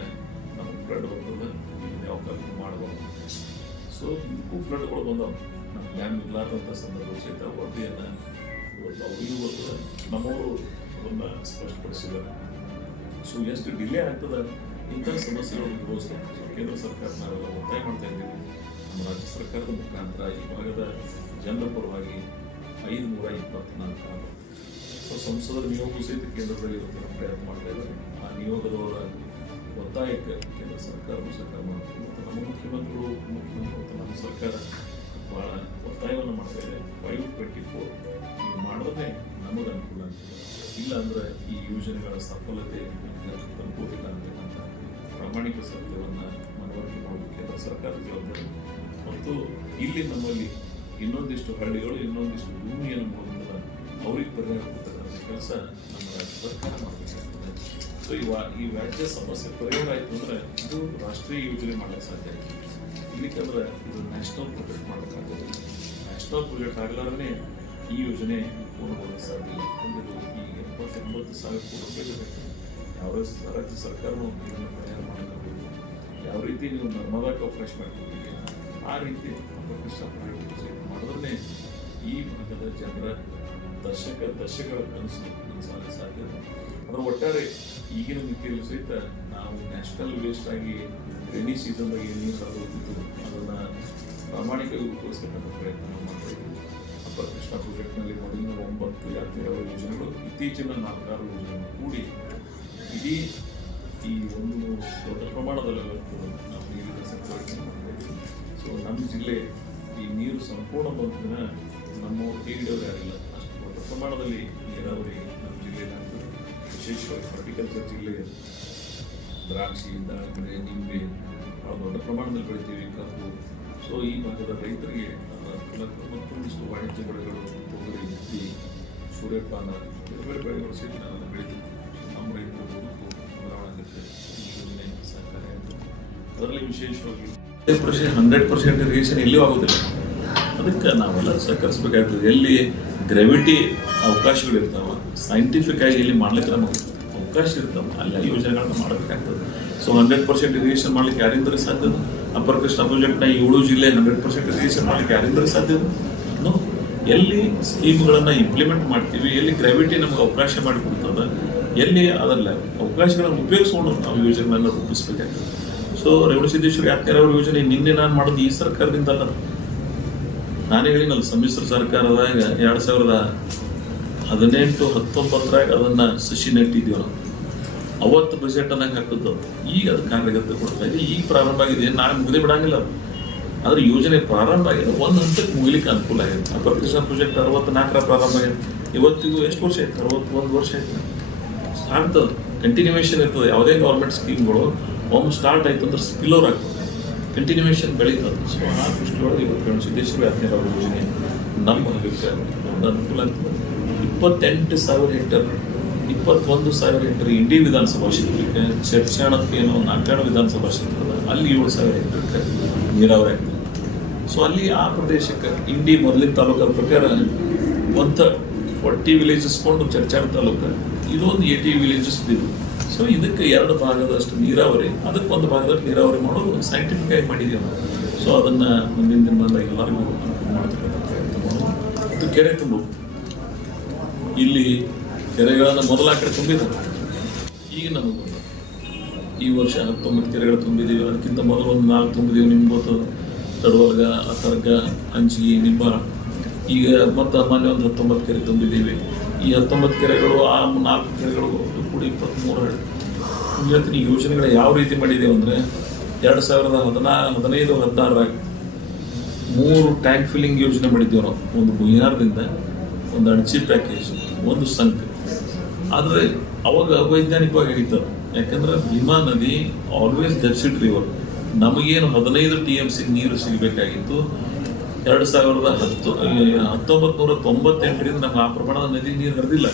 ನಮಗೆ ಫ್ಲಡ್ ಬರ್ತದೆ, ಯಾವ ಕಾಲಕ್ಕೂ ಮಾಡಬಾರ್ದು. ಸೊ ಇದಕ್ಕೂ ಫ್ಲಡ್ಗಳು ಬಂದವು. ನಮ್ಮ ಡ್ಯಾಮ್ ಇರ್ಲಾರ್ದಂಥ ಸಂದರ್ಭ ಸಹಿತ ವರದಿಯನ್ನು ಇವತ್ತು ಅವರಿಗೂ ಬರ್ತದೆ, ನಮ್ಮವರು ಅದನ್ನು ಸ್ಪಷ್ಟಪಡಿಸಿದ್ದಾರೆ. ಸೊ ಎಷ್ಟು ಡಿಲೇ ಆಗ್ತದೆ ಇಂಥ ಸಮಸ್ಯೆಗಳನ್ನು ಎದುರಿಸ್ತಾರೆ. ಸೊ ಕೇಂದ್ರ ಸರ್ಕಾರ ನಾವೆಲ್ಲ ಒತ್ತಾಯ ಮಾಡ್ತಾ ಇದ್ದೀವಿ. ನಮ್ಮ ರಾಜ್ಯ ಸರ್ಕಾರದ ಮುಖಾಂತರ ಈ ಭಾಗದ ಜನರ ಪರವಾಗಿ 524 ಸೊ ಸಂಸದರ ನಿಯೋಗ ಸಹಿತ ಕೇಂದ್ರದಲ್ಲಿ ಇವತ್ತು ಪ್ರಯತ್ನ ಮಾಡ್ತಾ ಇದ್ದಾರೆ. ಆ ನಿಯೋಗದವರ ಒತ್ತಾಯಕ್ಕೆ ಕೇಂದ್ರ ಸರ್ಕಾರವು ಸರ್ಕಾರ ಮಾಡ್ತೀವಿ. ಮತ್ತು ನಮ್ಮ ಮುಖ್ಯಮಂತ್ರಿಗಳು ಮತ್ತು ನಮ್ಮ ಸರ್ಕಾರ ಭಾಳ ಒತ್ತಾಯವನ್ನು ಮಾಡ್ತಾ ಇದೆ. 524 ನೀವು ಮಾಡೋದೇ ನಮಗೆ ಅನುಕೂಲ ಆಗ್ತದೆ. ಇಲ್ಲ ಅಂದರೆ ಈ ಯೋಜನೆಗಳ ಸಫಲತೆ ತಲುಪೋದಿಲ್ಲ ಅಂತಕ್ಕಂಥ ಪ್ರಾಮಾಣಿಕ ಸತ್ಯವನ್ನು ಮನವರಿಕೆ ಮಾಡೋದು ಕೇಂದ್ರ ಸರ್ಕಾರದ ಜವಾಬ್ದಾರಿ. ಮತ್ತು ಇಲ್ಲಿ ನಮ್ಮಲ್ಲಿ ಇನ್ನೊಂದಿಷ್ಟು ಹಳ್ಳಿಗಳು, ಇನ್ನೊಂದಿಷ್ಟು ಭೂಮಿಯನ್ನು ಮೂಲಕ ಅವ್ರಿಗೆ ಪರಿಹಾರ ಕೊಡ್ತಕ್ಕಂಥ ಕೆಲಸ ನಮ್ಮ ರಾಜ್ಯ ಸರ್ಕಾರ ಮಾಡಬೇಕಾಗ್ತದೆ. ಸೊ ಈ ವ್ಯಾಜ್ಯ ಸಮಸ್ಯೆ ಪರಿಹಾರ ಆಯಿತು ಅಂದರೆ ಇದು ರಾಷ್ಟ್ರೀಯ ಯೋಜನೆ ಮಾಡಲಿಕ್ಕೆ ಸಾಧ್ಯ ಆಗಿದೆ. ಇಲ್ಲಿಕಂದ್ರೆ ಇದು ನ್ಯಾಷನಲ್ ಪ್ರಾಜೆಕ್ಟ್ ಮಾಡೋಕ್ಕಾಗೋದಿಲ್ಲ. ನ್ಯಾಷನಲ್ ಪ್ರಾಜೆಕ್ಟ್ ಆಗಲಾರೇ ಈ ಯೋಜನೆ ಪೂರ್ಣಗೊಳಿಸಲಿಕ್ಕೆ ಸಾಧ್ಯ ಇಲ್ಲ. ಯಾಕಂದರೆ ಈ 79,000 ಕೋಟಿ ರೂಪಾಯಿ ಬೇಕು. ಯಾವ ರಾಜ್ಯ ಸರ್ಕಾರವೂ ಇದನ್ನು ಪರಿಹಾರ ಮಾಡೋಕ್ಕಾಗೋದಿಲ್ಲ. ಯಾವ ರೀತಿ ನೀವು ನರ್ಮದಾಕ್ಕೆ ಅವಕಾಶ ಮಾಡಿಕೊಟ್ಟಿದ್ದೀರಿ ಆ ರೀತಿ ಅಪಕೃಷ್ಣ ಪ್ರಾಜೆಕ್ಟ್ ಸಹಿತ ಮಾಡಿದ್ರೆ ಈ ಭಾಗದ ಜನರ ದಶಕಗಳ ಕನಸು ನನಸಾಗಲು ಸಾಧ್ಯ. ಅದರ ಒಟ್ಟಾರೆ ಈಗಿನ ಮಿತಿಯಲ್ಲಿ ಸಹಿತ ನಾವು ನ್ಯಾಷನಲ್ ವೇಸ್ಟ್ ಆಗಿ ರೈನಿ ಸೀಸನ್ದಾಗ ಏನು ನೀರು ಹರಿದೋಗ್ತಿತ್ತು ಅದನ್ನು ಪ್ರಾಮಾಣಿಕವಾಗಿ ಉಪಯೋಗಿಸ್ತಕ್ಕಂಥ ಪ್ರಯತ್ನ ಮಾಡ್ತಾ ಇದ್ದೀವಿ. ಅಪ್ಪರ್ ಕೃಷ್ಣ ಪ್ರಾಜೆಕ್ಟ್ನಲ್ಲಿ ಮೊದಲಿನ 9 ಯಾತ್ರೆಗಳ ಯೋಜನೆಗಳು, ಇತ್ತೀಚಿನ 4 ಯೋಜನೆಗಳು ಕೂಡಿ ಇಡೀ ಈ ಒಂದು ದೊಡ್ಡ ಪ್ರಮಾಣದಲ್ಲಿ ನಾವು ನೀರಿನ ಸರಬರಾಜು ಮಾಡ್ತಾ ಇದ್ದೀವಿ. ಸೊ ನಮ್ಮ ಜಿಲ್ಲೆ ಈ ನೀರು ಸಂಪೂರ್ಣ ಬಂದಿನ ನಮ್ಮ ಕೈಗಿಡೋರು ಯಾರಿಲ್ಲ, ಅಷ್ಟು ದೊಡ್ಡ ಪ್ರಮಾಣದಲ್ಲಿ ನೀರಾವರಿ ನಮ್ಮ ಜಿಲ್ಲೆಯಲ್ಲಾಗ್ತದೆ. ವಿಶೇಷವಾಗಿ ಹಾರ್ಟಿಕಲ್ಚರ್ ಜಿಲ್ಲೆ ದ್ರಾಕ್ಷಿ, ದಾಳಿಂಬೆ, ನಿಂಬೆ ಭಾಳ ದೊಡ್ಡ ಪ್ರಮಾಣದಲ್ಲಿ ಬೆಳಿತೀವಿ, ಕಬ್ಬು. ಸೊ ಈ ಭಾಗದ ರೈತರಿಗೆ ಮತ್ತೊಂದಿಷ್ಟು ವಾಣಿಜ್ಯ ಬೆಳೆಗಳು, ತೊಗರಿ, ಹತ್ತಿ, ಸೂರ್ಯಪಾನ, ಬೇರೆ ಬೇರೆ ಬೆಳೆಗಳು ಸಹಿತ ನಾವು ಬೆಳಿತೀವಿ. ನಮ್ಮ ರೈತರ ಬದುಕು ಬದಲಾವಣೆ ಈ ಯೋಜನೆ ಸಹಕಾರಿ ಆಗುತ್ತೆ. ಅದರಲ್ಲಿ ವಿಶೇಷವಾಗಿ 100% ಇರಿಗೇಷನ್ ಎಲ್ಲಿಯೂ ಆಗೋದಿಲ್ಲ. ಅದಕ್ಕೆ ನಾವೆಲ್ಲ ಸಹಕರಿಸಬೇಕಾಗ್ತದೆ. ಎಲ್ಲಿ ಗ್ರಾವಿಟಿ ಅವಕಾಶಗಳಿರ್ತಾವ, ಸೈಂಟಿಫಿಕ್ ಆಗಿ ಎಲ್ಲಿ ಮಾಡ್ಲಿಕ್ಕೆ ನಮಗೆ ಅವಕಾಶ ಇರ್ತಾವೆ ಅಲ್ಲ ಯೋಜನೆಗಳನ್ನ ಮಾಡಬೇಕಾಗ್ತದೆ. ಸೊ 100% ಇರಿಗೇಷನ್ ಮಾಡ್ಲಿಕ್ಕೆ ಯಾರಿಂದಲೇ ಸಾಧ್ಯ? ಅಪ್ಪರ್ ಕೃಷ್ಣ ಪ್ರಾಜೆಕ್ಟ್ನ 7 ಜಿಲ್ಲೆ 100% ಇರಿಗೇಷನ್ ಮಾಡ್ಲಿಕ್ಕೆ ಯಾರಿಂದಲೇ ಸಾಧ್ಯ? ಎಲ್ಲಿ ಸ್ಕೀಮ್ಗಳನ್ನು ಇಂಪ್ಲಿಮೆಂಟ್ ಮಾಡ್ತೀವಿ, ಎಲ್ಲಿ ಗ್ರಾವಿಟಿ ನಮಗೆ ಅವಕಾಶ ಮಾಡಿಕೊಡ್ತದೆ, ಎಲ್ಲಿ ಅದಲ್ಲ ಅವಕಾಶಗಳನ್ನು ಉಪಯೋಗಿಸ್ಕೊಂಡು ನಾವು ಯೋಜನೆಗಳನ್ನು ರೂಪಿಸಬೇಕಾಗ್ತದೆ. ಸೊ ರೇವಣಸಿದ್ದೇಶ್ವರ ಯಾತ್ರೆ ಅವರ ಯೋಜನೆ ನಿನ್ನೆ ನಾನು ಮಾಡೋದು ಈ ಸರ್ಕಾರದಿಂದ ಅಲ್ಲ. ನಾನೇ ಹೇಳಿನಲ್ಲ, ಸಮ್ಮಿಶ್ರ ಸರ್ಕಾರದಾಗ 2018-19 ಅದನ್ನು ಸಸಿ ನೆಟ್ಟಿದ್ದೀವಿ ನಾವು. ಅವತ್ತು ಬಜೆಟ್ ಅನ್ನಂಗೆ ಹಾಕಿದ್ದು, ಈಗ ಅದು ಕಾರ್ಯಗತ ಕೊಡ್ತಾ ಇದೆ. ಈಗ ಪ್ರಾರಂಭ ಆಗಿದೆ, ನಾಳೆ ಮುಗಿದೇ ಬಿಡಂಗಿಲ್ಲ. ಆದರೆ ಯೋಜನೆ ಪ್ರಾರಂಭ ಆಗಿದೆ, ಒಂದು ಹಂತಕ್ಕೆ ಮುಗಿಲಿಕ್ಕೆ ಅನುಕೂಲ ಆಗಿದೆ. ಅಪ್ಪರ್ ಕೃಷ್ಣ ಪ್ರಾಜೆಕ್ಟ್ 64 ಪ್ರಾರಂಭ ಆಗಿದೆ. ಇವತ್ತಿಗೂ ಎಷ್ಟು ವರ್ಷ ಆಯ್ತು? 61 ವರ್ಷ ಆಯ್ತು. ಆಗ್ತದೆ, ಕಂಟಿನ್ಯೂವೇಷನ್ ಇರ್ತದೆ. ಯಾವುದೇ ಗೌರ್ಮೆಂಟ್ ಸ್ಕೀಮ್ಗಳು ಒಮ್ಮೆ ಸ್ಟಾರ್ಟ್ ಆಯ್ತು ಅಂದ್ರೆ ಸ್ಪಿಲ್ ಓವರ್ ಆಗ್ತದೆ, ಕಂಟಿನ್ಯೂವೇಷನ್ ಬೆಳೀತದೆ. ಸೊ ಆ ದೃಷ್ಟಿಯೊಳಗೆ ಇವತ್ತು ರೇವಣಸಿದ್ದೇಶ್ವರ ಯಾತ್ರೆ ಯೋಜನೆ ನಮ್ಮ ಭಾಗಕ್ಕೆ ಒಂದು ಅನುಕೂಲ ಆಗ್ತದೆ. 28,000 ಹೆಕ್ಟರ್ 21,000 ಹೆಕ್ಟರ್ ಇಂಡಿ ವಿಧಾನಸಭಾ ಕ್ಷೇತ್ರಕ್ಕೆ, ಚರ್ಚಾಣಕ್ಕೆ ಏನೋ 4 ವಿಧಾನಸಭಾ ಕ್ಷೇತ್ರದ ಅಲ್ಲಿ 7,000 ಹೆಕ್ಟರ್ಗೆ ನೀರಾವರಿ ಆಗ್ತದೆ. ಸೊ ಅಲ್ಲಿ ಆ ಪ್ರದೇಶಕ್ಕೆ ಇಂಡಿ ಮೊದಲಿನ ತಾಲೂಕರ ಪ್ರಕಾರ 140 ವಿಲೇಜಸ್ ಕೊಂಡು ಚರ್ಚಾಣ ತಾಲೂಕು, ಇದೊಂದು 80 ವಿಲೇಜಸ್ ಇದು. ಸೊ ಇದಕ್ಕೆ 2 ಭಾಗದಷ್ಟು ನೀರಾವರಿ, ಅದಕ್ಕೆ 1 ಭಾಗದಷ್ಟು ನೀರಾವರಿ ಮಾಡೋದು ಸೈಂಟಿಫಿಕ್ ಆಗಿ ಮಾಡಿದ್ದೀವಿ ನಾವು. ಸೊ ಅದನ್ನು ಮುಂದಿನ ದಿನದಾಗ ಎಲ್ಲರಿಗೂ ಅನುಕೂಲ ಮಾಡ್ತಕ್ಕಂಥ ಪ್ರಯತ್ನ ಮಾಡೋದು. ಇದು ಕೆರೆ ತುಂಬ, ಇಲ್ಲಿ ಕೆರೆಗಳನ್ನು ಮೊದಲ ಕಡೆ ತುಂಬಿದ್ದಾರೆ. ಈಗ ನಮಗೆ ಈ ವರ್ಷ 19 ಕೆರೆಗಳು ತುಂಬಿದ್ದೀವಿ. ಅದಕ್ಕಿಂತ ಮೊದಲು ಒಂದು 4 ತುಂಬಿದ್ದೀವಿ. ನಿಂಬೋತು, ತಡವಲ್ಗ, ಅತರ್ಗ, ಅಂಚಿಗಿ, ನಿಂಬಾಳ. ಈಗ ಮತ್ತು ಮೊನ್ನೆ ಒಂದು 19 ಕೆರೆ ತುಂಬಿದ್ದೀವಿ. ಈ 19 ಕೆರೆಗಳು, ಆ 4 ಕೆರೆಗಳು ಕೂಡಿ 23 ಹೇಳ್ತೀನಿ. ಯೋಜನೆಗಳು ಯಾವ ರೀತಿ ಮಾಡಿದ್ದೇವೆ ಅಂದರೆ 2015-16 3 ಟ್ಯಾಂಕ್ ಫಿಲ್ಲಿಂಗ್ ಯೋಜನೆ ಮಾಡಿದ್ದೇವೆ ನಾವು. ಒಂದು ಬುಯ್ಯಾರದಿಂದ, ಒಂದು ಅಣಚಿ ಪ್ಯಾಕೇಜ್, ಒಂದು ಸಂಕ್. ಆದರೆ ಅವಾಗ ಅವೈಜ್ಞಾನಿಕವಾಗಿ ಆಗಿತ್ತು. ಯಾಕಂದ್ರೆ ಭೀಮಾ ನದಿ ಆಲ್ವೇಸ್ ಡೆಫಿಸಿಟ್ ರಿವರ್. ನಮಗೇನು 15 TMC ನೀರು ಸಿಗಬೇಕಾಗಿತ್ತು 1998ರಿಂದ ನಮ್ಗೆ ಆ ಪ್ರಮಾಣದ ನದಿ ನೀರು ಹರಿದಿಲ್ಲ.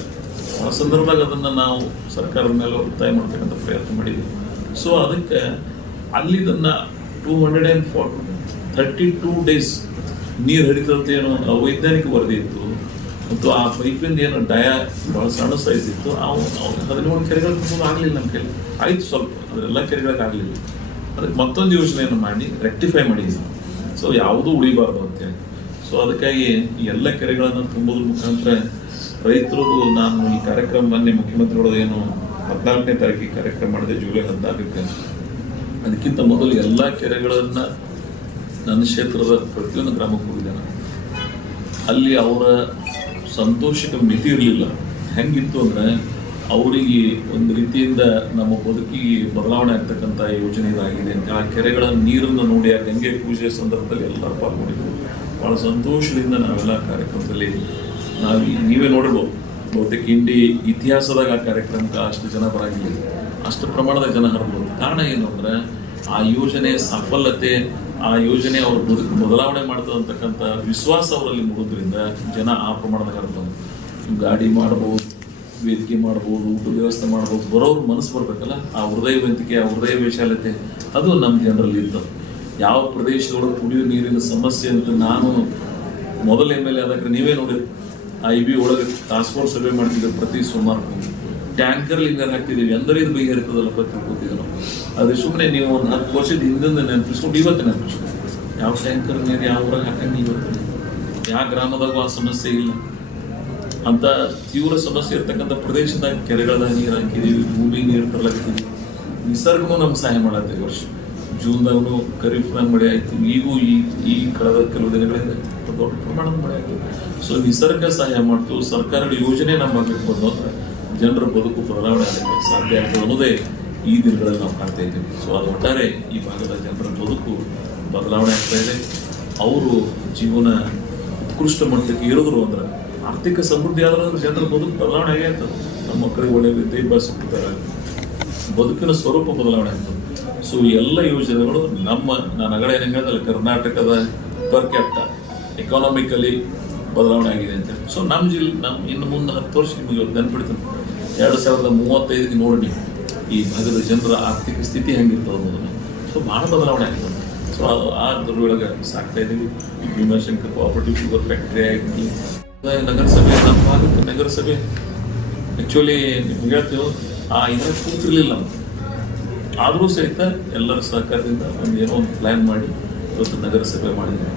ಆ ಸಂದರ್ಭದಾಗ ಅದನ್ನು ನಾವು ಸರ್ಕಾರದ ಮೇಲೆ ಒತ್ತಾಯ ಮಾಡ್ತಕ್ಕಂಥ ಪ್ರಯತ್ನ ಮಾಡಿದ್ವಿ. ಸೊ ಅದಕ್ಕೆ ಅಲ್ಲಿದನ್ನು 232 ಡೇಸ್ ನೀರು ಹರಿತಂತೆ ಏನೋ ಅವೈಜ್ಞಾನಿಕ ವರದಿ ಇತ್ತು. ಮತ್ತು ಆ ಪೈಪಿಂದ ಏನು ಡಯಾ ಭಾಳ ಸಣ್ಣ ಸೈಜ್ ಇತ್ತು. 17 ಕೆರೆಗಳು ತುಂಬೋದು ಆಗಲಿಲ್ಲ ನಮ್ಮ ಕೈಲಿ. ಆಯಿತು ಸ್ವಲ್ಪ, ಅದೆಲ್ಲ ಕೆರೆಗಳಿಗೆ ಆಗಲಿಲ್ಲ. ಅದಕ್ಕೆ ಮತ್ತೊಂದು ಯೋಜನೆಯನ್ನು ಮಾಡಿ ರೆಕ್ಟಿಫೈ ಮಾಡಿದ್ವಿ. ಸೊ ಯಾವುದೂ ಉಳಿಬಾರ್ದು ಅಂತೇಳಿ. ಸೊ ಅದಕ್ಕಾಗಿ ಈ ಎಲ್ಲ ಕೆರೆಗಳನ್ನು ತುಂಬೋದ್ರ ಮುಖಾಂತರ ರೈತರದು ನಾನು ಈ ಕಾರ್ಯಕ್ರಮ ಮೊನ್ನೆ ಮುಖ್ಯಮಂತ್ರಿಗಳು ಏನು 14ನೇ ತಾರೀಕಿಗೆ ಕಾರ್ಯಕ್ರಮ ಮಾಡಿದೆ, ಜುಲೈ 14ಕ್ಕೆ. ಅದಕ್ಕಿಂತ ಮೊದಲು ಎಲ್ಲ ಕೆರೆಗಳನ್ನು ನನ್ನ ಕ್ಷೇತ್ರದ ಪ್ರತಿಯೊಂದು ಗ್ರಾಮಕ್ಕೆ ಹೋಗಿದ್ದೆ ನಾನು. ಅಲ್ಲಿ ಅವರ ಸಂತೋಷಕ್ಕೆ ಮಿತಿ ಇರಲಿಲ್ಲ. ಹೆಂಗಿತ್ತು ಅಂದರೆ ಅವರಿಗೆ ಒಂದು ರೀತಿಯಿಂದ ನಮ್ಮ ಬದುಕಿಗೆ ಬದಲಾವಣೆ ಆಗ್ತಕ್ಕಂಥ ಯೋಜನೆ ಇದಾಗಿದೆ ಅಂತ. ಆ ಕೆರೆಗಳ ನೀರನ್ನು ನೋಡಿ, ಆ ಗಂಗೆ ಪೂಜೆಯ ಸಂದರ್ಭದಲ್ಲಿ ಎಲ್ಲರೂ ಪಾಲ್ಗೊಂಡಿದ್ದರು. ಭಾಳ ಸಂತೋಷದಿಂದ ನಾವೆಲ್ಲ ಕಾರ್ಯಕ್ರಮದಲ್ಲಿ ನೀವೇ ನೋಡಿರ್ಬೋದು. ಬಹುತೇಕ ಇಂಡಿ ಇತಿಹಾಸದಾಗ ಆ ಕಾರ್ಯಕ್ರಮಕ್ಕೆ ಅಷ್ಟು ಜನ ಬರಂಗಿಲ್ಲ, ಅಷ್ಟು ಪ್ರಮಾಣದ ಜನ ಹರಿಬೋದು. ಕಾರಣ ಏನು ಅಂದರೆ ಆ ಯೋಜನೆ ಸಫಲತೆ, ಆ ಯೋಜನೆ ಅವ್ರ ಬದುಕು ಬದಲಾವಣೆ ಮಾಡ್ತದೆ ಅಂತಕ್ಕಂಥ ವಿಶ್ವಾಸ ಅವರಲ್ಲಿ ಮೂಡೋದ್ರಿಂದ ಜನ ಆ ಪ್ರಮಾಣದಾಗ ಹರಿಬೋದು. ಗಾಡಿ ಮಾಡ್ಬೋದು, ವೇದಿಕೆ ಮಾಡ್ಬೋದು, ಊಟದ ವ್ಯವಸ್ಥೆ ಮಾಡ್ಬೋದು. ಬರೋರು ಮನಸ್ಸು ಬರಬೇಕಲ್ಲ, ಆ ಹೃದಯವಂತಿಕೆ, ಆ ಹೃದಯ ವೈಶಾಲ್ಯತೆ ಅದು ನಮ್ಮ ಜನರಲ್ಲಿ ಇರ್ತದೆ. ಯಾವ ಪ್ರದೇಶದೊಳಗೆ ಕುಡಿಯುವ ನೀರಿನ ಸಮಸ್ಯೆ ಅಂತ ನಾನು ಮೊದಲ MLA ಆದಾಗ ನೀವೇ ನೋಡಿರಿ, IB ಒಳಗೆ ಟಾಸ್ಕ್ ಫೋರ್ಸ್ ಸರ್ವೆ ಮಾಡ್ತಿದ್ದೇವೆ. ಪ್ರತಿ ಸೋಮವಾರ ಟ್ಯಾಂಕರ್ ಲಿಂಗರ್ ಹಾಕ್ತಿದ್ದೀವಿ. ಅಂದರೆ ಇದು ಬಗೆಹರಿತದಲ್ಲಪ್ಪ ತಿಳ್ಕೊತಿದ್ವಿ ನಾವು. ಅದು ಸುಮ್ಮನೆ ನೀವು ಒಂದು 10 ವರ್ಷದ ಹಿಂದಿಂದ ನೆನಪಿಸ್ಕೊಂಡು ಇವತ್ತು ನೆನಪಿಸ್ಕೊಂಡು ಯಾವ ಟ್ಯಾಂಕರ್ ನೀರು ಯಾವ ಊರಾಗ ಹಾಕಂಗಿಲ್ಲ ಇವತ್ತು, ಯಾವ ಗ್ರಾಮದಾಗೂ ಆ ಸಮಸ್ಯೆ ಇಲ್ಲ. ಅಂತ ತೀವ್ರ ಸಮಸ್ಯೆ ಇರ್ತಕ್ಕಂಥ ಪ್ರದೇಶದಾಗ ಕೆರೆಗಳದಾಗ ನೀರು ಹಾಕಿದೀವಿ, ಭೂಮಿ ನೀರು ತರಲಾಗ್ತೀವಿ, ನಿಸರ್ಗನೂ ನಮ್ಗೆ ಸಹಾಯ ಮಾಡತ್ತೀವಿ. ವರ್ಷ ಜೂನ್ದಾಗೂ ಖರೀಫ್ನಾಗ ಮಳೆ ಆಯ್ತು, ಈಗೂ ಈ ಕಳೆದ ಕೆಲವು ದಿನಗಳಿಂದ ದೊಡ್ಡ ಪ್ರಮಾಣದ ಮಳೆ ಆಯ್ತು. ಸೊ ನಿಸರ್ಗ ಸಹಾಯ ಮಾಡ್ತು, ಸರ್ಕಾರದ ಯೋಜನೆ ನಮ್ಮ ಭಾಗಕ್ಕೆ ಬಂದು ಅಂದ್ರೆ ಜನರ ಬದುಕು ಬದಲಾವಣೆ ಆಗಕ್ಕೆ ಸಾಧ್ಯ ಆಗ್ತದೆ ಅನ್ನೋದೇ ಈ ದಿನಗಳಲ್ಲಿ ನಾವು ಕಾಣ್ತಾ ಇದ್ದೀವಿ. ಸೊ ಅದು ಒಟ್ಟಾರೆ ಈ ಭಾಗದ ಜನರ ಬದುಕು ಬದಲಾವಣೆ ಆಗ್ತಾ ಇದೆ. ಅವರು ಜೀವನ ಉತ್ಕೃಷ್ಟ ಮಟ್ಟಕ್ಕೆ ಇರೋದ್ರು ಅಂದ್ರೆ ಆರ್ಥಿಕ ಸಮೃದ್ಧಿ ಆದ್ರೆ ಜನರ ಬದುಕು ಬದಲಾವಣೆ ಆಗೇ ಆಗ್ತದೆ. ನಮ್ಮ ಮಕ್ಕಳಿಗೆ ಒಳ್ಳೆ ವಿದ್ಯಾಭ್ಯಾಸ ಕೊಡ್ತಾರೆ, ಬದುಕಿನ ಸ್ವರೂಪ ಬದಲಾವಣೆ ಆಗ್ತದೆ. ಸೊ ಈ ಎಲ್ಲ ಯೋಜನೆಗಳು ನಾನು ಆಗಲೇ ಏನು ಹೇಳಿದಲ್ಲ, ಕರ್ನಾಟಕದ ಪರ್ ಕ್ಯಾಪಿಟಲ್ ಎಕಾನಾಮಿಕಲಿ ಬದಲಾವಣೆ ಆಗಿದೆ ಅಂತೇಳಿ. ಸೊ ನಮ್ಮ ಇನ್ನು ಮುಂದೆ 10 ವರ್ಷ ನಿಮಗೆ ನೆನ್ಪಿಡ್ತೀನಿ, 2035 ನೋಡಿ ನೀವು ಈ ಭಾಗದ ಜನರ ಆರ್ಥಿಕ ಸ್ಥಿತಿ ಹೆಂಗಿರ್ತದೆ ಅನ್ನೋದನ್ನು. ಸೊ ಭಾಳ ಬದಲಾವಣೆ ಆಗ್ತದೆ. ಸೊ ಆ ದೊಡ್ಡೊಳಗೆ ಸಾಕ್ತಾ ಇದ್ದೀವಿ. ಭೀಮಾಶಂಕರ್ ಕೋಆಪರೇಟಿವ್ ಶುಗರ್ ಫ್ಯಾಕ್ಟ್ರಿ ಆಗಿ ನಗರಸಭೆ, ನಮ್ಮ ಭಾಗಕ್ಕೆ ನಗರಸಭೆ ಆ್ಯಕ್ಚುಲಿ ನಿಮ್ಗೆ ಹೇಳ್ತೀವಿ ಇದ್ರಾಗ ಕೂತಿರ್ಲಿಲ್ಲ. ಆದರೂ ಸಹಿತ ಎಲ್ಲರ ಸಹಕಾರದಿಂದ ಏನೋ ಒಂದು ಪ್ಲ್ಯಾನ್ ಮಾಡಿ ಇವತ್ತು ನಗರಸಭೆ ಮಾಡಿದ್ವಿ.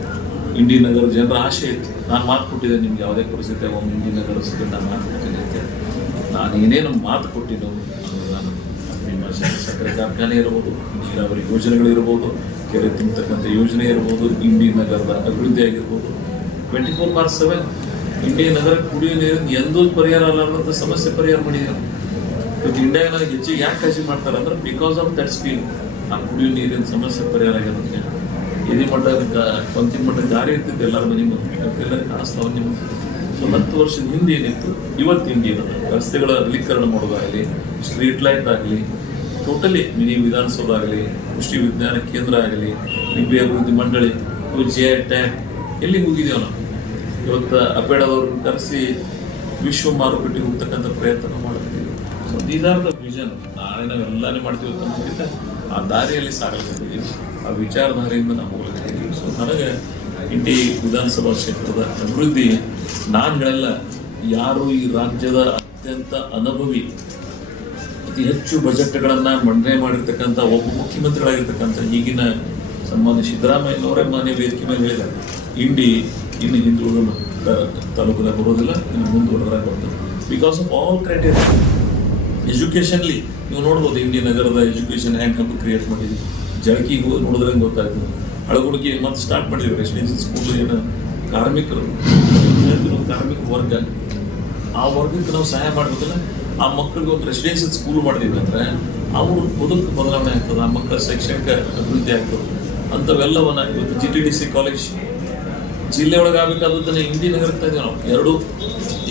ಇಂಡಿ ನಗರ ಜನರ ಆಶೆ ಇತ್ತು. ನಾನು ಮಾತು ಕೊಟ್ಟಿದ್ದೆ, ನಿಮ್ಗೆ ಯಾವುದೇ ಪರಿಸ್ಥಿತಿ ಒಂದು ಇಂಡಿ ನಗರಸಭೆ ನಾನು ಮಾತು ಕೊಟ್ಟಿದ್ದೆ ಅಂತ. ನಾನು ಏನೇನು ಮಾತು ಕೊಟ್ಟಿದ್ದು ನಾನು ಭೀಮಾಶಂಕರ್ ಸಕ್ಕರೆ ಕಾರ್ಖಾನೆ ಇರ್ಬೋದು, ನೀರಾವರಿ ಯೋಜನೆಗಳಿರ್ಬೋದು, ಕೆರೆ ತುಂಬತಕ್ಕಂಥ ಯೋಜನೆ ಇರ್ಬೋದು, ಇಂಡಿ ನಗರದ ಅಭಿವೃದ್ಧಿ ಆಗಿರ್ಬೋದು, 24/7 ಇಂಡಿ ನಗರ ಕುಡಿಯೋ ನೀರಿನ ಎಂದೂ ಪರಿಹಾರ ಅಲ್ಲಾರ್ದಂಥ ಸಮಸ್ಯೆ ಪರಿಹಾರ ಮಾಡಿದ್ದಾರೆ. ಇವತ್ತು ಇಂಡಿಯಾನ ಹೆಚ್ಚಿಗೆ ಯಾಕೆ ಕಾಳಜಿ ಮಾಡ್ತಾರೆ ಅಂದ್ರೆ ಬಿಕಾಸ್ ಆಫ್ ದಟ್ ಸ್ಕೀಮ್. ಆ ಕುಡಿಯೋ ನೀರಿನ ಸಮಸ್ಯೆ ಪರಿಹಾರ ಆಗ್ಯದಂತೆ. ಎದಿ ಮಟ್ಟ ಕೊಂತಿನ ಮಟ್ಟ ದಾರಿ ಇರ್ತಿತ್ತು ಎಲ್ಲರ ಮನೆ ಮುಂದೆ, ಎಲ್ಲರೂ ಕಾಣಿಸ್ತಾವ ನಿಮ್ಗೆ. ಸೊ 10 ವರ್ಷದ ಹಿಂದೆ ಏನಿತ್ತು, ಇವತ್ತು ಹಿಂದೆ ಏನದು ರಸ್ತೆಗಳ ಅಗಲೀಕರಣ ಮಾಡೋದಾಗಲಿ, ಸ್ಟ್ರೀಟ್ ಲೈಟ್ ಆಗಲಿ, ಟೋಟಲಿ ಮಿನಿ ವಿಧಾನಸೌಧ ಆಗಲಿ, ಕೃಷಿ ವಿಜ್ಞಾನ ಕೇಂದ್ರ ಆಗಲಿ, ನಿಂಬೆ ಅಭಿವೃದ್ಧಿ ಮಂಡಳಿ, JI ಟ್ಯಾಂಕ್ ಎಲ್ಲಿ ಹೋಗಿದ್ದೇವೆ ನಾವು. ಇವತ್ತು ಅಪೇಡದವ್ರನ್ನ ಕರೆಸಿ ವಿಶ್ವ ಮಾರುಕಟ್ಟೆಗೆ ಹೋಗ್ತಕ್ಕಂಥ ಪ್ರಯತ್ನ ಮಾಡ್ತೀವಿ. So these are the vision. ನಾಳೆ ನಾವೆಲ್ಲನೇ ಮಾಡ್ತೀವಿ ಅಂತ ಆ ದಾರಿಯಲ್ಲಿ ಸಾಗಲಿದ್ದೀವಿ, ಆ ವಿಚಾರಧಾರೆಯಿಂದ ನಾವು ಹೋಗ್ಲಿದ್ದೀವಿ. ಸೊ ನನಗೆ ಇಂಡಿ ವಿಧಾನಸಭಾ ಕ್ಷೇತ್ರದ ಅಭಿವೃದ್ಧಿ ನಾನು ಹೇಳಲ್ಲ, ಯಾರು ಈ ರಾಜ್ಯದ ಅತ್ಯಂತ ಅನುಭವಿ, ಅತಿ ಹೆಚ್ಚು ಬಜೆಟ್ಗಳನ್ನು ಮಂಡನೆ ಮಾಡಿರ್ತಕ್ಕಂಥ ಒಬ್ಬ ಮುಖ್ಯಮಂತ್ರಿಗಳಾಗಿರ್ತಕ್ಕಂಥ ಈಗಿನ ಸನ್ಮಾನ್ಯ ಸಿದ್ದರಾಮಯ್ಯನವರೇ ಮಾನ್ಯ ವೇದಿಕೆ ಮೇಲೆ ಹೇಳಿದ್ದಾರೆ, ಇಂಡಿ ಇನ್ನು ಹಿಂದುಳಿದ ತಾಲೂಕದಾಗ ಬರೋದಿಲ್ಲ, ಇನ್ನು ಮುಂದುವರೆದಾಗ ಬರ್ತದೆ. Because of all criteria. Educationally ನೀವು ನೋಡ್ಬೋದು ಇಂಡಿ ನಗರದ ಎಜುಕೇಷನ್ ಹ್ಯಾಂಗ್ ಹಬ್ಬ ಕ್ರಿಯೇಟ್ ಮಾಡಿದ್ವಿ. ಜಳಕಿಗೆ ನೋಡಿದ್ರೆ ಗೊತ್ತಾಗ್ತದೆ. ಅಳಗುಡಿಗೆ ಮತ್ತೆ ಸ್ಟಾರ್ಟ್ ಮಾಡಿದ್ವಿ ರೆಸಿಡೆನ್ಷಿಯಲ್ ಸ್ಕೂಲ್. ಏನು ಕಾರ್ಮಿಕರು, ಕಾರ್ಮಿಕ ವರ್ಗ, ಆ ವರ್ಗಕ್ಕೆ ನಾವು ಸಹಾಯ ಮಾಡಬೇಕಲ್ಲ. ಆ ಮಕ್ಕಳಿಗೆ ಒಂದು ರೆಸಿಡೆನ್ಷಿಯಲ್ ಸ್ಕೂಲ್ ಮಾಡಿದೀವಿ ಅಂದರೆ ಅವ್ರ ಬದುಕು ಬದಲಾವಣೆ ಆಗ್ತದೆ, ಆ ಮಕ್ಕಳ ಶೈಕ್ಷಣಿಕ ಅಭಿವೃದ್ಧಿ ಆಗ್ತದೆ. ಅಂಥವೆಲ್ಲವನ್ನ ಇವತ್ತು GTDC ಕಾಲೇಜ್ ಜಿಲ್ಲೆ ಒಳಗೆ ಆಗಬೇಕಾದದ್ದನ್ನು ಇಂಡಿ ನಗರಕ್ಕೆ ಇದ್ದೀವಿ ನಾವು. ಎರಡು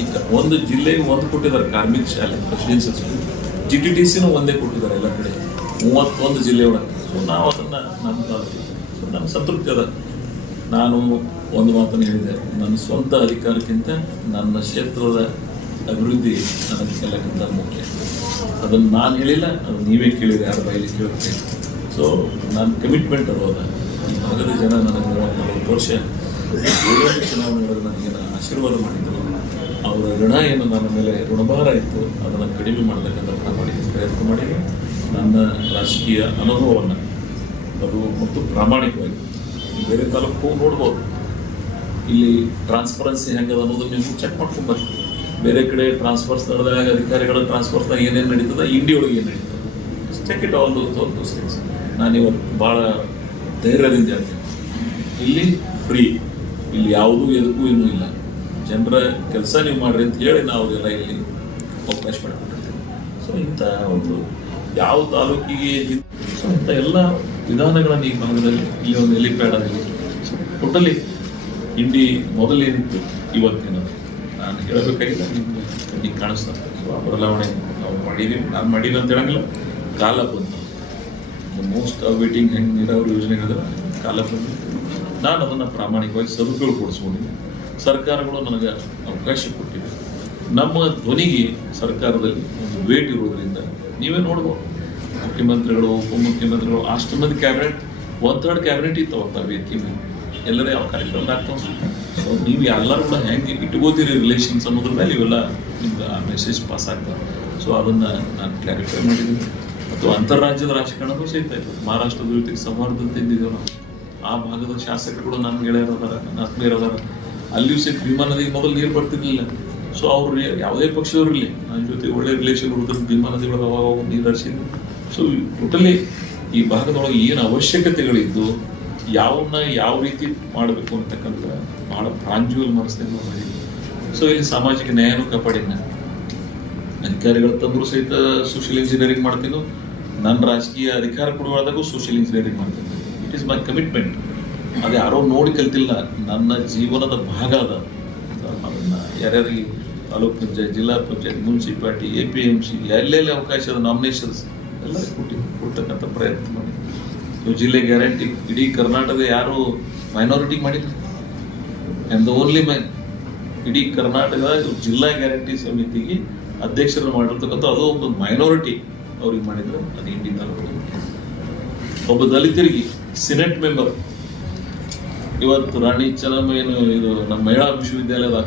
ಈಗ ಒಂದು ಜಿಲ್ಲೆಗೆ ಒಂದು ಕೊಟ್ಟಿದ್ದಾರೆ ಕಾರ್ಮಿಕ ಶಾಲೆ ರೆಸಿಡೆನ್ಷಿಯಲ್ ಸ್ಕೂಲ್, GTDCನೂ ಒಂದೇ ಕೊಟ್ಟಿದ್ದಾರೆ ಎಲ್ಲ ಕಡೆ 31 ಜಿಲ್ಲೆ ಒಳಗೆ. ಸೊ ನಾವು ಅದನ್ನು ನಮ್ಮ ಸಂತೃಪ್ತಿ ಅದ. ನಾನು ಒಂದು ಮಾತನ್ನು ಹೇಳಿದೆ, ನನ್ನ ಸ್ವಂತ ಅಧಿಕಾರಕ್ಕಿಂತ ನನ್ನ ಕ್ಷೇತ್ರದ ಅಭಿವೃದ್ಧಿ ನನಗೆಲ್ಲಕ್ಕಿಂತ ಮುಖ್ಯ. ಅದನ್ನು ನಾನು ಹೇಳಿಲ್ಲ, ಅದು ನೀವೇ ಕೇಳಿರಿ, ಯಾರ ಬೈಲಿ ಕೇಳ್ತೀನಿ. ಸೊ ನನ್ನ ಕಮಿಟ್ಮೆಂಟ್ ಅದ. ಈ ಭಾಗದ ಜನ ನನಗೆ 34 ವರ್ಷ ಚುನಾವಣೆ ಒಳಗೆ ನನಗೇನು ಆಶೀರ್ವಾದ ಮಾಡಿದ್ರು, ಅವರ ಋಣ ಏನು ನನ್ನ ಮೇಲೆ ಋಣಭಾರ ಇತ್ತು ಅದನ್ನು ಕಡಿಮೆ ಮಾಡತಕ್ಕಂಥ ಪ್ರಯತ್ನ ಮಾಡಿ ನನ್ನ ರಾಜಕೀಯ ಅನುಭವವನ್ನು ಅದು ಮತ್ತು ಪ್ರಾಮಾಣಿಕವಾಗಿ ಬೇರೆ ತಾಲೂಕು ನೋಡ್ಬೋದು. ಇಲ್ಲಿ ಟ್ರಾನ್ಸ್ಪರೆನ್ಸಿ ಹೆಂಗದ ಅನ್ನೋದನ್ನು ನೀವು ಚೆಕ್ ಮಾಡ್ಕೊಂಬರ್ರಿ. ಬೇರೆ ಕಡೆ ಟ್ರಾನ್ಸ್ಫರ್ಸ್ ನಡೆದಾಗ ಅಧಿಕಾರಿಗಳ ಟ್ರಾನ್ಸ್ಫರ್ಸ್ದಾಗ ಏನೇನು ನಡೀತದೆ, ಇಂಡಿ ಒಳಗೆ ಏನು ನಡೀತದೆ, check it all those things. ನಾನಿವತ್ತು ಭಾಳ ಧೈರ್ಯದಿಂದ ಹೇಳ್ತೀನಿ, ಇಲ್ಲಿ ಫ್ರೀ, ಇಲ್ಲಿ ಯಾವುದೂ ಎದಕ್ಕೂ ಏನೂ ಇಲ್ಲ. ಜನರ ಕೆಲಸ ನೀವು ಮಾಡಿರಿ ಅಂತ ಹೇಳಿ ನಾವು ಎಲ್ಲ ಇಲ್ಲಿ ಅವಕಾಶ ಮಾಡಿಕೊಟ್ಟಿರ್ತೀವಿ. ಸೊ ಇಂಥ ಒಂದು ಯಾವ ತಾಲೂಕಿಗೆ ಸೊ ಇಂಥ ಎಲ್ಲ ವಿಧಾನಗಳನ್ನು ಈ ಭಾಗದಲ್ಲಿ ಇಲ್ಲಿ ಒಂದು ಹೆಲಿಪ್ಯಾಡ್ ಆಗಲಿ, ಟೋಟಲಿ ಇಂಡಿ ಮೊದಲೇನಿತ್ತು ಇವತ್ತೇನದು ನಾನು ಹೇಳಬೇಕಾಗಿಲ್ಲ, ನಿಮ್ಗೆ ಕಣ್ಣಿಗೆ ಕಾಣಿಸ್ತಾರೆ. ಸೊ ಆ ಬದಲಾವಣೆ ನಾವು ಮಾಡಿದ್ದೀವಿ. ನಾನು ಮಾಡೀನಿ ಅಂತ ಹೇಳಂಗಿಲ್ಲ, ಕಾಲ ಬಂತು. ಮೋಸ್ಟ್ ವೇಟಿಂಗ್ ಹೆಂಗೆ ನೀರಾವರಿ ಯೋಜನೆಗಳಿದ್ರೆ ಕಾಲ ಬಂದು ನಾನು ಅದನ್ನು ಪ್ರಾಮಾಣಿಕವಾಗಿ ಸದುಪಯೋಗ ಪಡಿಸ್ಕೊಂಡಿದ್ದೆ. ಸರ್ಕಾರಗಳು ನನಗೆ ಅವಕಾಶ ಕೊಟ್ಟಿವೆ. ನಮ್ಮ ಧ್ವನಿಗೆ ಸರ್ಕಾರದಲ್ಲಿ ಒಂದು ವೇಟ್ ಇರೋದ್ರಿಂದ ನೀವೇ ನೋಡ್ಬೋದು, ಮುಖ್ಯಮಂತ್ರಿಗಳು, ಉಪಮುಖ್ಯಮಂತ್ರಿಗಳು, ಅಷ್ಟು ಮಂದಿ ಕ್ಯಾಬಿನೆಟ್, 1/3 ಕ್ಯಾಬಿನೆಟ್ ಇತ್ತು ಅವತ್ತು ವೇದಿಕೆ ಮೇಲೆ. ಎಲ್ಲರೇ ಯಾವ ಕಾರ್ಯಕ್ರಮ ಆಗ್ತಾವೆ. ಸೊ ನೀವು ಎಲ್ಲರೂ ಕೂಡ ಹೆಂಗೆ ಇಟ್ಕೋತೀರಿ ರಿಲೇಷನ್ಸ್ ಅನ್ನೋದ್ರ ಮೇಲೆ ಇವೆಲ್ಲ ನಿಮ್ಗೆ ಆ ಮೆಸೇಜ್ ಪಾಸ್ ಆಗ್ತವೆ. ಸೊ ಅದನ್ನು ನಾನು ಕ್ಲಾರಿಫೈ ಮಾಡಿದ್ದೀನಿ. ಮತ್ತು ಅಂತಾರಾಜ್ಯದ ರಾಜಕಾರಣನೂ ಸಹಿತ ಇದೆ. ಮಹಾರಾಷ್ಟ್ರದ ಜೊತೆಗೆ ಸಂವಾದದಂತೆ ಇದ್ದಿದ್ದೇವೆ ನಾವು. ಆ ಭಾಗದ ಶಾಸಕರುಗಳು ನನ್ನ ಗೆಳೆಯರದಾರ, ನನ್ನ ಆತ್ಮೀಯರದಾರ. ಅಲ್ಲಿಯೂ ಸಹಿತ ಭೀಮಾ ನದಿಗೆ ಮೊದಲು ನೀರು ಬರ್ತಿರ್ಲಿಲ್ಲ. ಸೊ ಅವ್ರು ಯಾವುದೇ ಪಕ್ಷದವ್ರಿರಲಿ ನನ್ನ ಜೊತೆ ಒಳ್ಳೆ ರಿಲೇಷನ್ ಇರೋದ್ರಿಂದ ಭೀಮಾ ನದಿಗಳು ಅವಾಗ ನೀರು ಹರಿಸಿದ್ರು. ಸೊ ಟೋಟಲಿ ಈ ಭಾಗದೊಳಗೆ ಏನು ಅವಶ್ಯಕತೆಗಳಿದ್ದು ಯಾವನ್ನ ಯಾವ ರೀತಿ ಮಾಡಬೇಕು ಅಂತಕ್ಕಂಥ ಭಾಳ ಪ್ರಾಂಜುವಲ್ ಮನಸ್ಸಿನಿಂದ ಮಾಡಿದ್ವಿ. ಸೊ ಇಲ್ಲಿ ಸಾಮಾಜಿಕ ನ್ಯಾಯನೂ ಕಾಪಾಡಿನ ಅಧಿಕಾರಿಗಳು ತಂದರೂ ಸಹಿತ ಸೋಷಿಯಲ್ ಇಂಜಿನಿಯರಿಂಗ್ ಮಾಡ್ತೀನಿ. ನನ್ನ ರಾಜಕೀಯ ಅಧಿಕಾರ ಕೊಡುವಾದಾಗೂ ಸೋಷಿಯಲ್ ಇಂಜಿನಿಯರಿಂಗ್ ಮಾಡ್ತೀನಿ. It is my commitment. ಅದು ಯಾರೋ ನೋಡಿ ಕಲ್ತಿಲ್ಲ, ನನ್ನ ಜೀವನದ ಭಾಗ ಅದ. ಅದನ್ನು ಯಾರ್ಯಾರಿಗೆ ತಾಲೂಕ್ ಪಂಚಾಯತ್, ಜಿಲ್ಲಾ ಪಂಚಾಯತ್, ಮುನ್ಸಿಪಾಲಿಟಿ, APMC ಎಲ್ಲೆಲ್ಲಿ ಅವಕಾಶ ಅದ ನಾಮಿನೇಷನ್ಸ್ ಎಲ್ಲ ಕೊಡ್ತಕ್ಕಂಥ ಪ್ರಯತ್ನ ಮಾಡಿ. ಜಿಲ್ಲೆ ಗ್ಯಾರಂಟಿ ಇಡೀ ಕರ್ನಾಟಕದ ಯಾರು ಮೈನಾರಿಟಿಗೆ ಮಾಡಿದ್ರು. ಆ್ಯಂಡ್ ದ ಓನ್ಲಿ ಮ್ಯಾನ್ ಇಡೀ ಕರ್ನಾಟಕದ ಜಿಲ್ಲಾ ಗ್ಯಾರಂಟಿ ಸಮಿತಿಗೆ ಅಧ್ಯಕ್ಷರನ್ನು ಮಾಡಿರ್ತಕ್ಕಂಥ ಅದು ಒಬ್ಬ ಮೈನಾರಿಟಿ ಅವ್ರಿಗೆ ಮಾಡಿದ್ರು. ಅದು ಇಂಡಿ ತಾಲೂಕು. ಒಬ್ಬ ದಲಿತರಿಗೆ ಸಿನೆಟ್ ಮೆಂಬರ್. ಇವತ್ತು ರಾಣಿ ಚೆನ್ನಮ್ಮಯ್ಯನು ಇದು ನಮ್ಮ ಮಹಿಳಾ ವಿಶ್ವವಿದ್ಯಾಲಯದ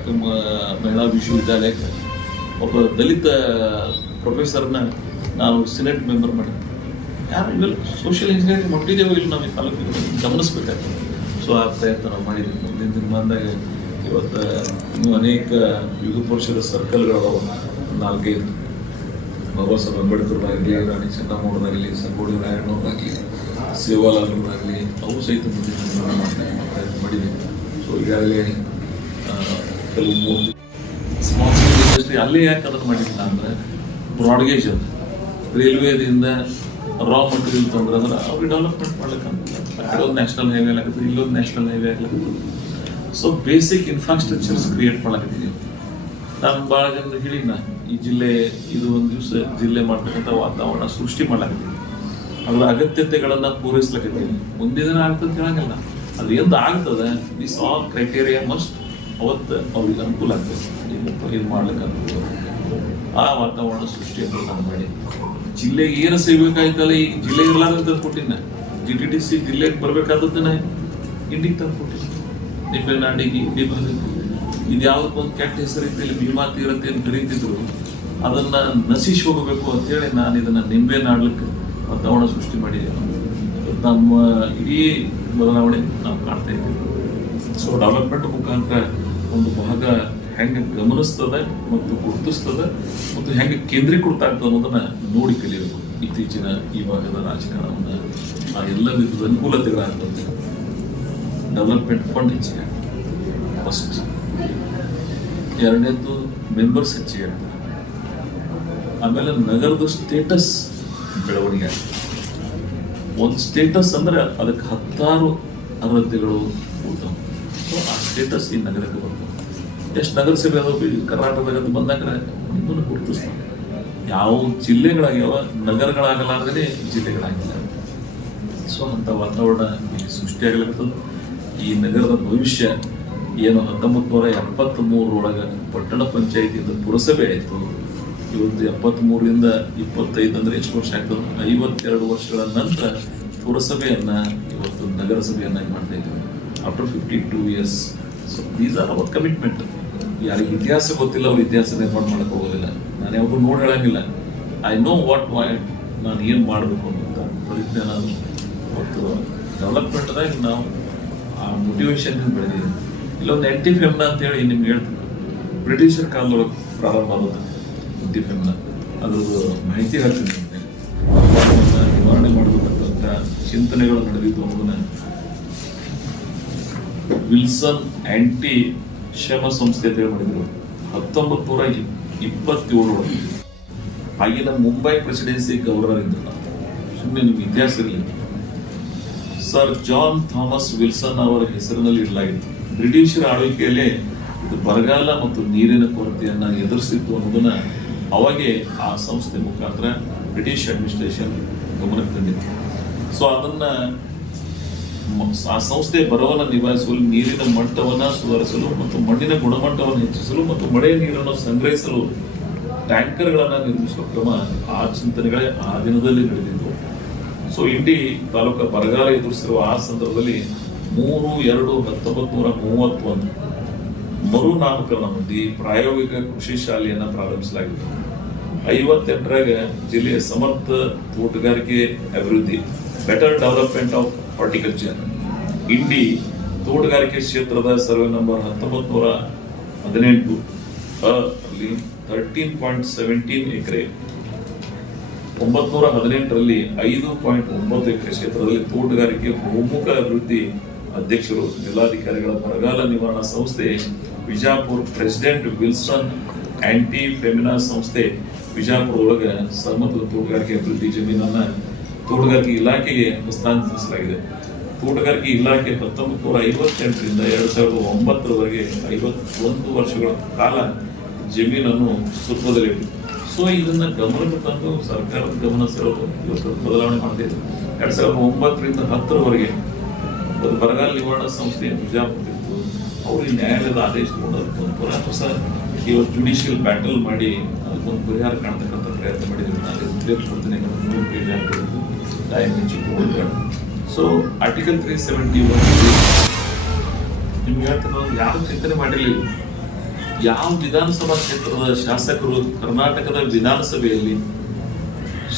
ಮಹಿಳಾ ವಿಶ್ವವಿದ್ಯಾಲಯಕ್ಕೆ ಒಬ್ಬ ದಲಿತ ಪ್ರೊಫೆಸರ್ನ ನಾವು ಸಿನೆಟ್ ಮೆಂಬರ್ ಮಾಡಿದ್ವಿ. ಯಾರು ಇವೆಲ್ಲ ಸೋಷಿಯಲ್ ಇಂಜಿನಿಯರಿಂಗ್ ಮಾಡಿದ್ದೇವೆ ಇಲ್ಲಿ ನಾವು ಈ ತಾಲೂಕಿಗೆ ಗಮನಿಸ್ಬೇಕಾಗ್ತದೆ. ಸೊ ಆ ಪ್ರಯತ್ನ ನಾವು ಮಾಡಿದ್ವಿ. ಮುಂದಿನ ದಿನಮಾನದಾಗ ಇವತ್ತು ಇನ್ನೂ ಅನೇಕ ಯುಗ ಪುರುಷರ ಸರ್ಕಲ್ಗಳದಾವ. 4-5 ಬಾಬಾ ಸಾಹೇಬ್ ಅಂಬೇಡ್ಕರ್ನಾಗಲಿ, ರಾಣಿ ಚೆನ್ನಮ್ಮವ್ರದಾಗಲಿ, ಸಂಗೊಳ್ಳಿ ರಾಯಣ್ಣವ್ರದಾಗಲಿ, ಸೇವಾಲಾಲ್ರಾಗಲಿ ಅವು ಸಹಿತ ಮುಂದಿನ ಪ್ರಯತ್ನ ಮಾಡಿದ್ವಿ. ಸೊ ಈಗಾಗಲೇ ಕೆಲವು ಸ್ಮಾಲ್ ಸ್ಕೇಲ್ ಇಂಡಸ್ಟ್ರಿ ಅಲ್ಲೇ ಯಾಕೆ ಅದನ್ನು ಮಾಡಿಲ್ಲ ಅಂದರೆ ಬ್ರಾಡ್ಗೇಜ್ ಅದು ರೈಲ್ವೇದಿಂದ ರಾ ಮಟೀರಿಯಲ್ ತಂದ್ರೆ ಅಂದ್ರೆ ಅವ್ರಿಗೆ ಡೆವಲಪ್ಮೆಂಟ್ ಮಾಡ್ಲಿಕ್ಕಂತ ಆ ಕಡೆ ಒಂದು ನ್ಯಾಷನಲ್ ಹೈವೇ ಆಗತ್ತೆ, ಇಲ್ಲೊಂದು ನ್ಯಾಷನಲ್ ಹೈವೇ ಆಗ್ಲತ್ತದ. ಸೊ ಬೇಸಿಕ್ ಇನ್ಫ್ರಾಸ್ಟ್ರಕ್ಚರ್ಸ್ ಕ್ರಿಯೇಟ್ ಮಾಡ್ಲಾಕತ್ತೀವಿ. ನಾನು ಭಾಳ ಜನ ಹೇಳಿದ್ನ ಈ ಜಿಲ್ಲೆ ಇದು ಒಂದು ದಿವಸ ಜಿಲ್ಲೆ ಮಾಡ್ತಕ್ಕಂಥ ವಾತಾವರಣ ಸೃಷ್ಟಿ ಮಾಡ್ಲಾಕತ್ತೀವಿ. ಅದರ ಅಗತ್ಯತೆಗಳನ್ನು ಪೂರೈಸ್ಲಾಕತ್ತೀವಿ. ಮುಂದಿನ ದಿನ ಆಗ್ತದೆ ಹೇಳಂಗಿಲ್ಲ. ಅದು ಎಂದು ಆಗ್ತದೆ ದಿಸ್ ಆಲ್ ಕ್ರೈಟೇರಿಯಾ ಮಸ್ಟ್ ಅವತ್ತು ಅವ್ರಿಗೆ ಅನುಕೂಲ ಆಗ್ತದೆ. ಇದು ಮಾಡ್ಲಿಕ್ಕೆ ಅನುಕೂಲ ಆ ವಾತಾವರಣ ಸೃಷ್ಟಿ ಅಂತ ನಾನು ಮಾಡಿ ಜಿಲ್ಲೆಗೆ ಏನು ಸಿಗಬೇಕಾಯ್ತಲ್ಲ ಈಗ ಜಿಲ್ಲೆಗೆ ಇರಲಾರ್ದಂತ ಕೊಟ್ಟಿನ GTDC ಜಿಲ್ಲೆಗೆ ಬರಬೇಕಾದದ್ದನ್ನ ಇಂಡಿಗೆ ತಂದು ಕೊಟ್ಟಿನಿ. ನಿಂಬೆನಾಡಿಗೆ ಇಂಡಿ ಭಾಗಕ್ಕೆ ಇದು ಯಾವುದಕ್ಕೆ ಒಂದು ಕೆಟ್ಟ ಹೆಸರಿತ್ತು ಇಲ್ಲಿ ಭೀಮಾ ತೀರತೆ ಅಂತ ಕರೀತಿದ್ರು, ಅದನ್ನು ನಶಿಸಿ ಹೋಗಬೇಕು ಅಂತೇಳಿ ನಾನು ಇದನ್ನು ನಿಂಬೆನಾಡ್ಲಿಕ್ಕೆ ವಾತಾವರಣ ಸೃಷ್ಟಿ ಮಾಡಿದ್ದೇವೆ. ನಮ್ಮ ಇಡೀ ಬದಲಾವಣೆ ನಾವು ಕಾಣ್ತಾ ಇದ್ದೀವಿ. ಸೊ ಡೆವಲಪ್ಮೆಂಟ್ ಮುಖಾಂತರ ಒಂದು ಭಾಗ ಹೆಂಗೆ ಗಮನಿಸ್ತದೆ ಮತ್ತು ಗುರುತಿಸ್ತದೆ ಮತ್ತು ಹೆಂಗೆ ಕೇಂದ್ರೀಕೃತ ಆಗ್ತದೆ ಅನ್ನೋದನ್ನು ನೋಡಿ ಕಲಿಯಬೇಕು. ಇತ್ತೀಚಿನ ಈ ಭಾಗದ ರಾಜಕಾರಣವನ್ನು ಆ ಎಲ್ಲ ವಿಧದ ಅನುಕೂಲತೆಗಳಾಗ್ತದೆ. ಡೆವಲಪ್ಮೆಂಟ್ ಫಂಡ್ ಹೆಚ್ಚಿಗೆ ಫಸ್ಟ್, ಎರಡನೇದು ಮೆಂಬರ್ಸ್ ಹೆಚ್ಚಿಗೆ ಆಗ್ತದೆ, ಆಮೇಲೆ ನಗರದ ಸ್ಟೇಟಸ್ ಬೆಳವಣಿಗೆ ಆಗ್ತದೆ. ಒಂದು ಸ್ಟೇಟಸ್ ಅಂದರೆ ಅದಕ್ಕೆ 10 ಅರ್ಹತೆಗಳು ಉಳ್ತಾವೆ. ಸೊ ಆ ಸ್ಟೇಟಸ್ ಈ ನಗರಕ್ಕೆ ಬರ್ತದೆ. ಎಷ್ಟು ನಗರಸಭೆ ಅದಾವ ಕರ್ನಾಟಕದಾಗ ಬಂದಾಗ ನಿಮ್ಮನ್ನು ಗುರುತಿಸ್ತಾರೆ. ಯಾವ ಜಿಲ್ಲೆಗಳಾಗ್ಯಾವ ನಗರಗಳಾಗಲಾರ್ದೇ ಜಿಲ್ಲೆಗಳಾಗಿಲ್ಲ. ಸೊ ಅಂಥ ವಾತಾವರಣ ಇಲ್ಲಿ ಸೃಷ್ಟಿಯಾಗಲಿರ್ತದೆ. ಈ ನಗರದ ಭವಿಷ್ಯ ಏನು 1973 ಪಟ್ಟಣ ಪಂಚಾಯಿತಿಯಿಂದ ಪುರಸಭೆ ಆಯಿತು. ಇವತ್ತು 73ರಿಂದ 25 ಅಂದರೆ ಎಷ್ಟು ವರ್ಷ ಆಗ್ತದೆ? 52 ವರ್ಷಗಳ ನಂತರ ಪುರಸಭೆಯನ್ನು ಇವತ್ತು ನಗರಸಭೆಯನ್ನಾಗಿ ಮಾಡ್ತಾ ಇದ್ದೀವಿ after 52 years. So these are our commitment. ಯಾರಿಗೆ ಇತಿಹಾಸ ಗೊತ್ತಿಲ್ಲ ಅವ್ರು ಇತಿಹಾಸ ನಿರ್ಮಾಣ ಮಾಡಕ್ಕೆ ಹೋಗೋದಿಲ್ಲ. ನಾನು ಯಾವಾಗೂ ನೋಡಿ ಹೇಳಂಗಿಲ್ಲ. ಐ ನೋ ವಾಟ್ ನಾನು ಏನು ಮಾಡಬೇಕು ಅನ್ನೋಂಥ ಪರಿಜ್ಞಾನ ಮತ್ತು ಡೆವಲಪ್ಮೆಂಟ್ದಾಗ ನಾವು ಆ ಮೋಟಿವೇಶನ್ ಬೆಳೆದಿದ್ದೀವಿ. ಇಲ್ಲೊಂದು NTFEMNA ಅಂತೇಳಿ ನಿಮ್ಗೆ ಹೇಳ್ತೀನಿ. ಬ್ರಿಟಿಷರ್ ಕಾಲದೊಳಗೆ ಪ್ರಾರಂಭ ಆಗೋದು NTFEMNA. ಅದ್ರದ್ದು ಮಾಹಿತಿ ಹೇಳ್ತೀನಿ. ನಿವಾರಣೆ ಮಾಡಬೇಕಂತ ಚಿಂತನೆಗಳು ನಡೆದಿತ್ತು ಅನ್ನೋದನ್ನ ವಿಲ್ಸನ್ ಆಂಟಿ ಕ್ಷಮ ಸಂಸ್ಥೆ ಅಂತ ಮಾಡಿದ್ರು 1927. ಆಗಿನ ಮುಂಬೈ ಪ್ರೆಸಿಡೆನ್ಸಿ ಗವರ್ನರ್ ಇದ್ರು. ಸುಮ್ಮನೆ ನಿಮ್ಗೆ ಇತಿಹಾಸ ಇರಲಿ. ಸರ್ ಜಾನ್ ಥಾಮಸ್ ವಿಲ್ಸನ್ ಅವರ ಹೆಸರಿನಲ್ಲಿ ಇಡಲಾಗಿತ್ತು. ಬ್ರಿಟಿಷರ ಆಳ್ವಿಕೆಯಲ್ಲೇ ಇದು ಬರಗಾಲ ಮತ್ತು ನೀರಿನ ಕೊರತೆಯನ್ನು ಎದುರಿಸಿತ್ತು ಅನ್ನೋದನ್ನ ಅವಾಗೆ ಆ ಸಂಸ್ಥೆ ಮುಖಾಂತರ ಬ್ರಿಟಿಷ್ ಅಡ್ಮಿನಿಸ್ಟ್ರೇಷನ್ ಗಮನಕ್ಕೆ ತಂದಿತ್ತು. ಸೊ ಅದನ್ನು ಆ ಸಂಸ್ಥೆ ಬರವನ್ನು ನಿಭಾಯಿಸಲು, ನೀರಿನ ಮಟ್ಟವನ್ನು ಸುಧಾರಿಸಲು ಮತ್ತು ಮಣ್ಣಿನ ಗುಣಮಟ್ಟವನ್ನು ಹೆಚ್ಚಿಸಲು ಮತ್ತು ಮಳೆಯ ನೀರನ್ನು ಸಂಗ್ರಹಿಸಲು ಟ್ಯಾಂಕರ್ಗಳನ್ನು ನಿರ್ಮಿಸುವ ಕ್ರಮ ಆ ಚಿಂತನೆಗಳೇ ಆ ದಿನದಲ್ಲಿ ನಡೆದಿತ್ತು. ಸೊ ಇಂಡಿ ತಾಲೂಕು ಬರಗಾಲ ಎದುರಿಸಿರುವ ಆ ಸಂದರ್ಭದಲ್ಲಿ 3/2/1931 ಮರು ನಾಮಕರಣ ಹೊಂದಿ ಪ್ರಾಯೋಗಿಕ ಕೃಷಿ ಶಾಲೆಯನ್ನು ಪ್ರಾರಂಭಿಸಲಾಗಿತ್ತು. 58ರಾಗ ಜಿಲ್ಲೆಯ ಸಮರ್ಥ ತೋಟಗಾರಿಕೆ ಅಭಿವೃದ್ಧಿ, ಬೆಟರ್ ಡೆವಲಪ್ಮೆಂಟ್ ಆಫ್ ಹಾರ್ಟಿಕಲ್ಚರ್. ಇಂಡಿ ತೋಟಗಾರಿಕೆ ಕ್ಷೇತ್ರದ ಸರ್ವೆ ನಂಬರ್ 1918 ಅಲ್ಲಿ 13.17 ಎಕರೆ, 918ರಲ್ಲಿ 5.9 ಎಕರೆ ಕ್ಷೇತ್ರದಲ್ಲಿ ತೋಟಗಾರಿಕೆ ಬಹುಮುಖ ಅಭಿವೃದ್ಧಿ ಅಧ್ಯಕ್ಷರು ಜಿಲ್ಲಾಧಿಕಾರಿಗಳ ಬರಗಾಲ ನಿವಾರಣಾ ಸಂಸ್ಥೆ Vijapur, president Wilson anti Femina ಸಂಸ್ಥೆ ವಿಜಾಪುರ ಒಳಗೆ ಸಮರ್ಥ ತೋಟಗಾರಿಕೆ ಅಭಿವೃದ್ಧಿ ಜಮೀನನ್ನ ತೋಟಗಾರಿಕೆ ಇಲಾಖೆಗೆ ಹಸ್ತಾಂತರಿಸಲಾಗಿದೆ. ತೋಟಗಾರಿಕೆ ಇಲಾಖೆ 1958ರಿಂದ 2009ರವರೆಗೆ 51 ವರ್ಷಗಳ ಕಾಲ ಜಮೀನನ್ನು ಸುತ್ತದಲ್ಲಿದೆ. ಸೊ ಇದನ್ನ ಗಮನಕ್ಕೆ ತಂದು ಸರ್ಕಾರದ ಗಮನ ಸೆಳೆದು ಇವತ್ತು ಬದಲಾವಣೆ ಮಾಡ್ತಿದೆ. 2009ರಿಂದ 10ರವರೆಗೆ ಅದು ಬರಗಾಲ ನಿವಾರಣಾ ಸಂಸ್ಥೆ ವಿಜಾಪುರ ಇತ್ತು. ಅವರು ಈ ನ್ಯಾಯಾಲಯದ ಆದೇಶ ತಗೊಂಡು ಅದಕ್ಕೊಂದು ಪುನಃ ಹೊಸ ಇವತ್ತು ಜುಡಿಷಿಯಲ್ ಬ್ಯಾಟಲ್ ಮಾಡಿ ಅದಕ್ಕೊಂದು ಪರಿಹಾರ ಕಾಣ್ತಕ್ಕಂಥ ಪ್ರಯತ್ನ ಮಾಡಿದ್ದೀವಿ. ನಾನು ಕೊಡ್ತೀನಿ, 3 ಪೇಜ್ ಆಗ್ತಿರೋದು ಟೈಮ್ ಹೆಚ್ಚಿಗೆ. ಸೊ ಆರ್ಟಿಕಲ್ 371 ನಿಮ್ಗೆ ಹೇಳ್ತಿರೋದು ಯಾರು ಚಿಂತನೆ ಮಾಡಿರಲಿಲ್ಲ. ಯಾವ ವಿಧಾನಸಭಾ ಕ್ಷೇತ್ರದ ಶಾಸಕರು ಕರ್ನಾಟಕದ ವಿಧಾನಸಭೆಯಲ್ಲಿ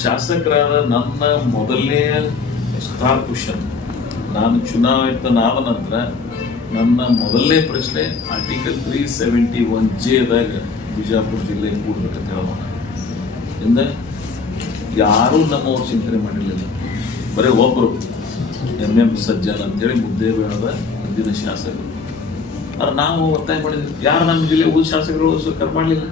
ಶಾಸಕರಾದ ನನ್ನ ಮೊದಲನೇ ಸ್ಟಾರ್ ಕ್ವಶನ್, ನಾನು ಚುನಾಯಿತನಾದ ನಂತರ ನನ್ನ ಮೊದಲನೇ ಪ್ರಶ್ನೆ ಆರ್ಟಿಕಲ್ 371Jದಾಗ ಬಿಜಾಪುರ ಜಿಲ್ಲೆ ಕೂಡ್ಬೇಕಂತ ಹೇಳೋಣ. ಇಂದ ಯಾರೂ ನಮ್ಮವ್ರು ಚಿಂತನೆ ಮಾಡಿರಲಿಲ್ಲ. ಬರೀ ಒಬ್ಬರು MM ಸಜ್ಜನ್ ಅಂತೇಳಿ ಮುದ್ದೇಬೇಳದ ಹಿಂದಿನ ಶಾಸಕರು. ಆದ್ರೆ ನಾವು ಒತ್ತಾಯ ಮಾಡಿದ್ವಿ. ಯಾರು ನಮ್ಮ ಜಿಲ್ಲೆ ಉಳಿದ ಶಾಸಕರು ಸ್ವೀಕಾರ ಮಾಡಲಿಲ್ಲ.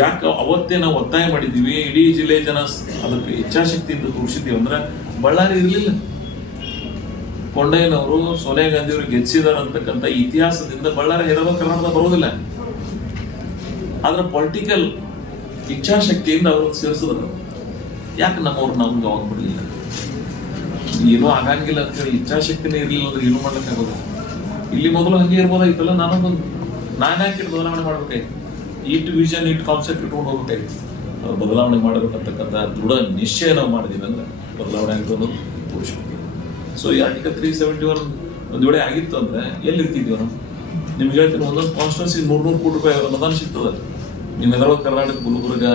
ಯಾಕೆ ಅವತ್ತೇ ನಾವು ಒತ್ತಾಯ ಮಾಡಿದ್ದೀವಿ, ಇಡೀ ಜಿಲ್ಲೆ ಜನ ಅದಕ್ಕೆ ಇಚ್ಛಾಶಕ್ತಿಯಿಂದ ತೋರಿಸಿದ್ದೀವಿ ಅಂದ್ರೆ ಬಳ್ಳಾರಿ ಇರಲಿಲ್ಲ. ಕೊಂಡಯ್ಯನವರು ಸೋನಿಯಾ ಗಾಂಧಿ ಅವರು ಗೆಲ್ಲಿಸಿದಾರ ಅಂತಕ್ಕಂಥ ಇತಿಹಾಸದಿಂದ ಬಳ್ಳಾರಿ ಹೈದರಾಬಾದ್ ಕರ್ನಾಟಕ ಬರೋದಿಲ್ಲ. ಆದ್ರೆ ಪೊಲಿಟಿಕಲ್ ಇಚ್ಛಾಶಕ್ತಿಯಿಂದ ಅವರು ಸೇರಿಸಿದ್ರು. ಯಾಕೆ ನಮ್ಮವ್ರು ನಮ್ಗೆ ಅವಾಗ ಬಿಡಲಿಲ್ಲ? ಏನೋ ಆಗಂಗಿಲ್ಲ ಅಂತೇಳಿ ಇಚ್ಛಾಶಕ್ತಿನೇ ಇರಲಿಲ್ಲ ಅಂದ್ರೆ ಏನೂ ಮಾಡ್ಲಿಕ್ಕಾಗೋದು. ಇಲ್ಲಿ ಮೊದಲು ಹಂಗೆ ಇರ್ಬೋದಾಗಿತ್ತಲ್ಲ. ನಾನು ಯಾಕೆ ಬದಲಾವಣೆ ಮಾಡ್ಬೇಕಾಗಿತ್ತು? ಇಟ್ ವಿಷನ್ ಇಟ್ ಕಾನ್ಸೆಪ್ಟ್ ಇಟ್ಕೊಂಡು ಹೋಗ್ಬೇಕಾಗಿತ್ತು. ಬದಲಾವಣೆ ಮಾಡಬೇಕಂತಕ್ಕಂಥ ದೃಢ ನಿಶ್ಚಯ ನಾವು ಮಾಡಿದೀವಿ ಅಂದ್ರೆ ಬದಲಾವಣೆ ಆಗುತ್ತೆ ಅನ್ನೋದು ತೋರಿಸ್ಬೇಕು. ಸೊ ಈ ಆರ್ಟಿಕಲ್ 371 ಒಂದು ವೇಳೆ ಆಗಿತ್ತು ಅಂದ್ರೆ ಎಲ್ಲಿರ್ತಿದ್ವಿ ನಾವು? ನಿಮ್ಗೆ ಹೇಳ್ತೀನಿ, ಒಂದೊಂದು ಕಾನ್ಸ್ಟಿಟ್ಯೂನ್ಸಿ 100 ಕೋಟಿ ರೂಪಾಯಿ ಅನುದಾನ ಸಿಗ್ತದೆ. ನೀವು ಹೈದರಾಬಾದ್ ಕರ್ನಾಟಕ ಗುಲ್ಬರ್ಗ,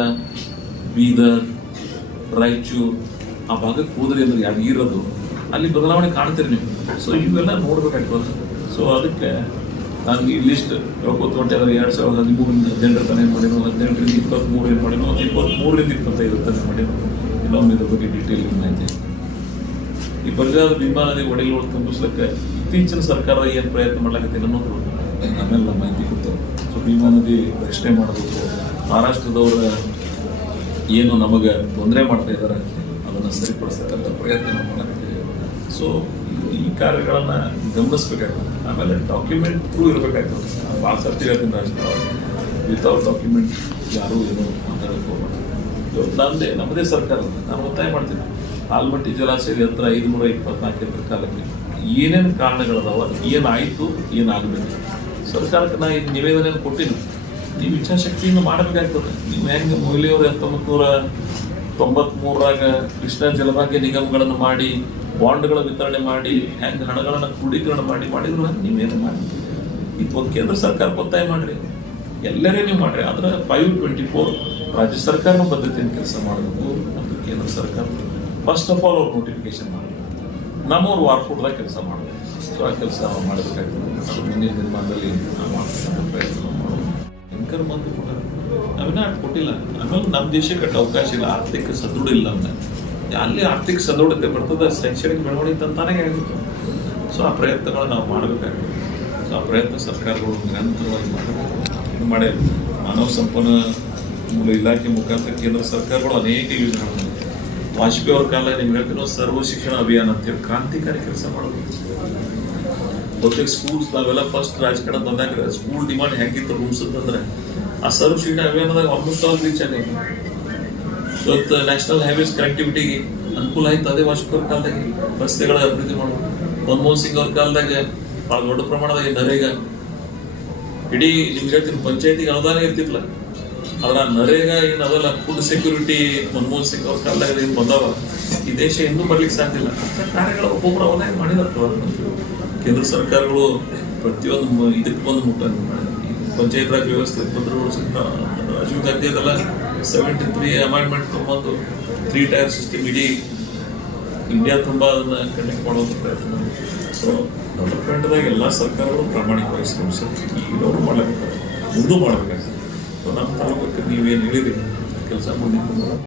ಬೀದರ್, ರಾಯಚೂರು ಆ ಭಾಗಕ್ಕೆ ಹೋದ್ರಿ ಅಂದ್ರೆ ಯಾದಗಿರೋದು ಅಲ್ಲಿ ಬದಲಾವಣೆ ಕಾಣ್ತೀರಿ ನೀವು. ಸೊ ಇವೆಲ್ಲ ನೋಡ್ಬೇಕಾಗ್ತದೆ. ಸೊ ಅದಕ್ಕೆ ನಾನು ಈ ಲಿಸ್ಟ್ ಹೇಳ್ಕೊತ ಹೊಂಟೆ. ಅಂದ್ರೆ 2013ರಿಂದ 18 ತನಕ ಮಾಡಿನೋ, 18ರಿಂದ 23 ಏನು ಮಾಡಿನೋ, 23ರಿಂದ 25 ತನಕ ಮಾಡಿನೋ. ಇನ್ನೊಮ್ಮೆ ಇದ್ರ ಬಗ್ಗೆ ಡೀಟೇಲ್ ಮಾಹಿತಿ. ಈ ಪರಿಸರದ ಭೀಮಾ ನದಿ ಒಡೆಗಳು ತುಂಬಿಸ್ಲಿಕ್ಕೆ ಇತ್ತೀಚಿನ ಸರ್ಕಾರ ಏನು ಪ್ರಯತ್ನ ಮಾಡ್ಲಾಕತ್ತೆ ಅನ್ನೋದು ಆಮೇಲೆ ನಮ್ಮ ಮಾಹಿತಿ ಕೊಡ್ತಾರೆ. ಸೊ ಭೀಮಾ ನದಿ ರಕ್ಷಣೆ ಮಾಡಬೇಕು. ಮಹಾರಾಷ್ಟ್ರದವರ ಏನು ನಮಗೆ ತೊಂದರೆ ಮಾಡ್ತಾ ಇದ್ದಾರೆ ಅದನ್ನು ಸರಿಪಡಿಸ್ತಕ್ಕಂಥ ಪ್ರಯತ್ನ ನಾವು ಮಾಡಕತ್ತೀವಿ. ಸೊ ಈ ಕಾರ್ಯಗಳನ್ನು ಗಮನಿಸ್ಬೇಕಾಗ್ತದೆ. ಆಮೇಲೆ ಡಾಕ್ಯುಮೆಂಟ್ ಥ್ರೂ ಇರಬೇಕಾಗ್ತದೆ. ಭಾಳ ಸರ್ತಿ ಹೇಳ್ತೀನಿ ರಾಜಕೀಯ ವಿತೌಟ್ ಡಾಕ್ಯುಮೆಂಟ್ ಯಾರೂ ಏನೋ ಮಾತಾಡೋಕೆ ಹೋಗ್ಬಾರ್ದು. ನಮ್ಮದೇ ಸರ್ಕಾರ ನಾನು ಒತ್ತಾಯ ಮಾಡ್ತೀನಿ. ಆಲ್ಮಟ್ಟಿ ಜಲಾಶಯದ ಹತ್ರ 524 ಎಕರೆ ಕಾಲಕ್ಕೆ ಏನೇನು ಕಾರಣಗಳದಾವ, ಏನಾಯಿತು, ಏನಾಗಬೇಕು, ಸರ್ಕಾರಕ್ಕೆ ನಾ ಇದು ನಿವೇದನೆಯನ್ನು ಕೊಟ್ಟಿನಿ. ನೀವು ಇಚ್ಛಾಶಕ್ತಿಯಿಂದ ಮಾಡಬೇಕಾಗ್ತದೆ. ನೀವು ಹೆಂಗೆ ಮೊಯ್ಲಿಯವರು 1993ರಾಗ ಕೃಷ್ಣಾ ಜಲಭಾಗ್ಯ ನಿಗಮಗಳನ್ನು ಮಾಡಿ ಬಾಂಡ್ಗಳ ವಿತರಣೆ ಮಾಡಿ ಹೆಂಗೆ ಹಣಗಳನ್ನು ಕ್ರೋಢೀಕರಣ ಮಾಡಿದ್ರು ನೀವೇನು ಮಾಡಿ. ಇದು ಕೇಂದ್ರ ಸರ್ಕಾರಕ್ಕೆ ಒತ್ತಾಯ ಮಾಡಿರಿ, ಎಲ್ಲರೇ ನೀವು ಮಾಡಿರಿ. ಆದರೆ 524 ರಾಜ್ಯ ಸರ್ಕಾರನ ಬದ್ಧತೆಯನ್ನು ಕೆಲಸ ಮಾಡಬೇಕು ಮತ್ತು ಕೇಂದ್ರ ಸರ್ಕಾರ ಫಸ್ಟ್ ಆಫ್ ಆಲ್ ಅವ್ರು ನೋಟಿಫಿಕೇಶನ್ ಮಾಡಬೇಕು. ನಮ್ಮವ್ರು ವಾರ್ಫುಡ್ದಾಗ ಕೆಲಸ ಮಾಡಬೇಕು. ಸೊ ಆ ಕೆಲಸ ಮಾಡಬೇಕಾಗ್ತದೆ. ಅದು ಮುಂದಿನ ದಿನಮಾನದಲ್ಲಿ ನಾವು ಮಾಡ್ತಕ್ಕಂಥ ಪ್ರಯತ್ನ ಮಾಡೋದು. ಭಯಂಕರ ಮಂದಿ ಕೊಟ್ಟಾರೆ, ನಾವಿನ್ನ ಕೊಟ್ಟಿಲ್ಲ. ಆಮೇಲೆ ನಮ್ಮ ದೇಶಕ್ಕೆ ಅವಕಾಶ ಇಲ್ಲ, ಆರ್ಥಿಕ ಸದೃಢ ಇಲ್ಲ. ಅಂದ್ರೆ ಅಲ್ಲಿ ಆರ್ಥಿಕ ಸದೃಢತೆ ಬರ್ತದೆ, ಶೈಕ್ಷಣಿಕ ಬೆಳವಣಿಗೆ ತಂತಾನೇ ಆಗುತ್ತೆ. ಸೊ ಆ ಪ್ರಯತ್ನಗಳನ್ನ ನಾವು ಮಾಡಬೇಕಾಗ್ತದೆ. ಸೊ ಆ ಪ್ರಯತ್ನ ಸರ್ಕಾರಗಳು ನಿರಂತರವಾಗಿ ಮಾಡಬೇಕು. ಮಾಡೇ ಮಾನವ ಸಂಪನ್ಮೂಲ ಇಲಾಖೆ ಮುಖಾಂತರ ಕೇಂದ್ರ ಸರ್ಕಾರಗಳು ಅನೇಕ ಯೋಜನೆಗಳು. ವಾಜಪೇಯಿ ಅವ್ರ ಕಾಲ ನಿಮ್ಗೆ ಹೇಳ್ತೀನೋ ಸರ್ವ ಶಿಕ್ಷಣ ಅಭಿಯಾನ ಅಂತೇಳಿ ಕ್ರಾಂತಿಕಾರಿ ಕೆಲಸ ಮಾಡೋದು. ಬಹುತೇಕ ಸ್ಕೂಲ್ಸ್ ನಾವೆಲ್ಲ ಫಸ್ಟ್ ರಾಜಕಾರಣ ಬಂದಾಗ ಸ್ಕೂಲ್ ಡಿಮಾಂಡ್ ಹೆಂಗಿತ್ತು ರೂಮ್ಸ್ ಅಂತಂದ್ರೆ ಆ ಸರ್ವ ಶಿಕ್ಷಣ ಅಭಿಯಾನದಾಗ ಆಲ್ಮೋಸ್ಟ್ ಆಲ್ ರೀಚ್ ಆಗಿದೆ. ಇವತ್ತು ನ್ಯಾಷನಲ್ ಹೈವೇಸ್ ಕನೆಕ್ಟಿವಿಟಿಗೆ ಅನುಕೂಲ ಆಯ್ತು. ಅದೇ ವಾಜಪೇಯಿ ಅವ್ರ ಕಾಲದಾಗ ರಸ್ತೆಗಳ ಅಭಿವೃದ್ಧಿ ಮಾಡೋದು. ಮನಮೋಹನ್ ಸಿಂಗ್ ಅವ್ರ ಕಾಲದಾಗ ಭಾಳ ದೊಡ್ಡ ಪ್ರಮಾಣದಾಗ ನರೇಗಾ, ಇಡೀ ನಿಮ್ಗೆ ಹೇಳ್ತೀನಿ ಪಂಚಾಯತಿಗೆ ಅನುದಾನ ಇರ್ತಿಲ್ಲ. ಆದ್ರೆ ನರೇಗಾ ಏನು ಅದಲ್ಲ, ಫುಡ್ ಸೆಕ್ಯೂರಿಟಿ ಮನಮೋಹನ್ ಸಿಂಗ್ ಅವ್ರ ಕಾಲದಾಗ ಏನು ಬಂದವ, ಈ ದೇಶ ಇನ್ನೂ ಬರ್ಲಿಕ್ಕೆ ಸಾಧ್ಯ ಇಲ್ಲ. ಅಂತ ಕಾರ್ಯಗಳು ಒಬ್ಬೊಬ್ಬರು ಅವನ್ನ ಮಾಡಿದಾರೆ. ಕೇಂದ್ರ ಸರ್ಕಾರಗಳು ಪ್ರತಿಯೊಂದು ಇದಕ್ಕೆ ಬಂದು ಮುಟ್ಟ ಮಾಡಿದ್ದಾರೆ. ಪಂಚಾಯತ್ ರಾಜ್ ವ್ಯವಸ್ಥೆ ಬಂದರೂ ರಾಜೀವ್ ಗಾಂಧಿ ಅದೆಲ್ಲ 73 ಅಮೆಂಡ್ಮೆಂಟ್ ತೊಗೊಂಡು 3 ಟೈರ್ ಸಿಸ್ಟಮ್ ಇಡೀ ಇಂಡಿಯಾ ತುಂಬ ಅದನ್ನು ಕಂಡಕ್ಟ್ ಮಾಡೋದು ಪ್ರಯತ್ನ ಮಾಡಿ. ಸೊ ಡೆವಲಪ್ಮೆಂಟ್ದಾಗ ಎಲ್ಲ ಸರ್ಕಾರಗಳು ಪ್ರಾಮಾಣಿಕವಾಗಿ ಶ್ರಮಿಸಿ ಈಗಿನವರು ಮಾಡಬೇಕಾಗ್ತದೆ, ಮುಂದೂ ಮಾಡಬೇಕಾಗ್ತದೆ. ಸೊ ನಮ್ಮ ತಾಲೂಕಕ್ಕೆ ನೀವೇನು ಹೇಳಿರಿ ಕೆಲಸ ಮುಂದೆ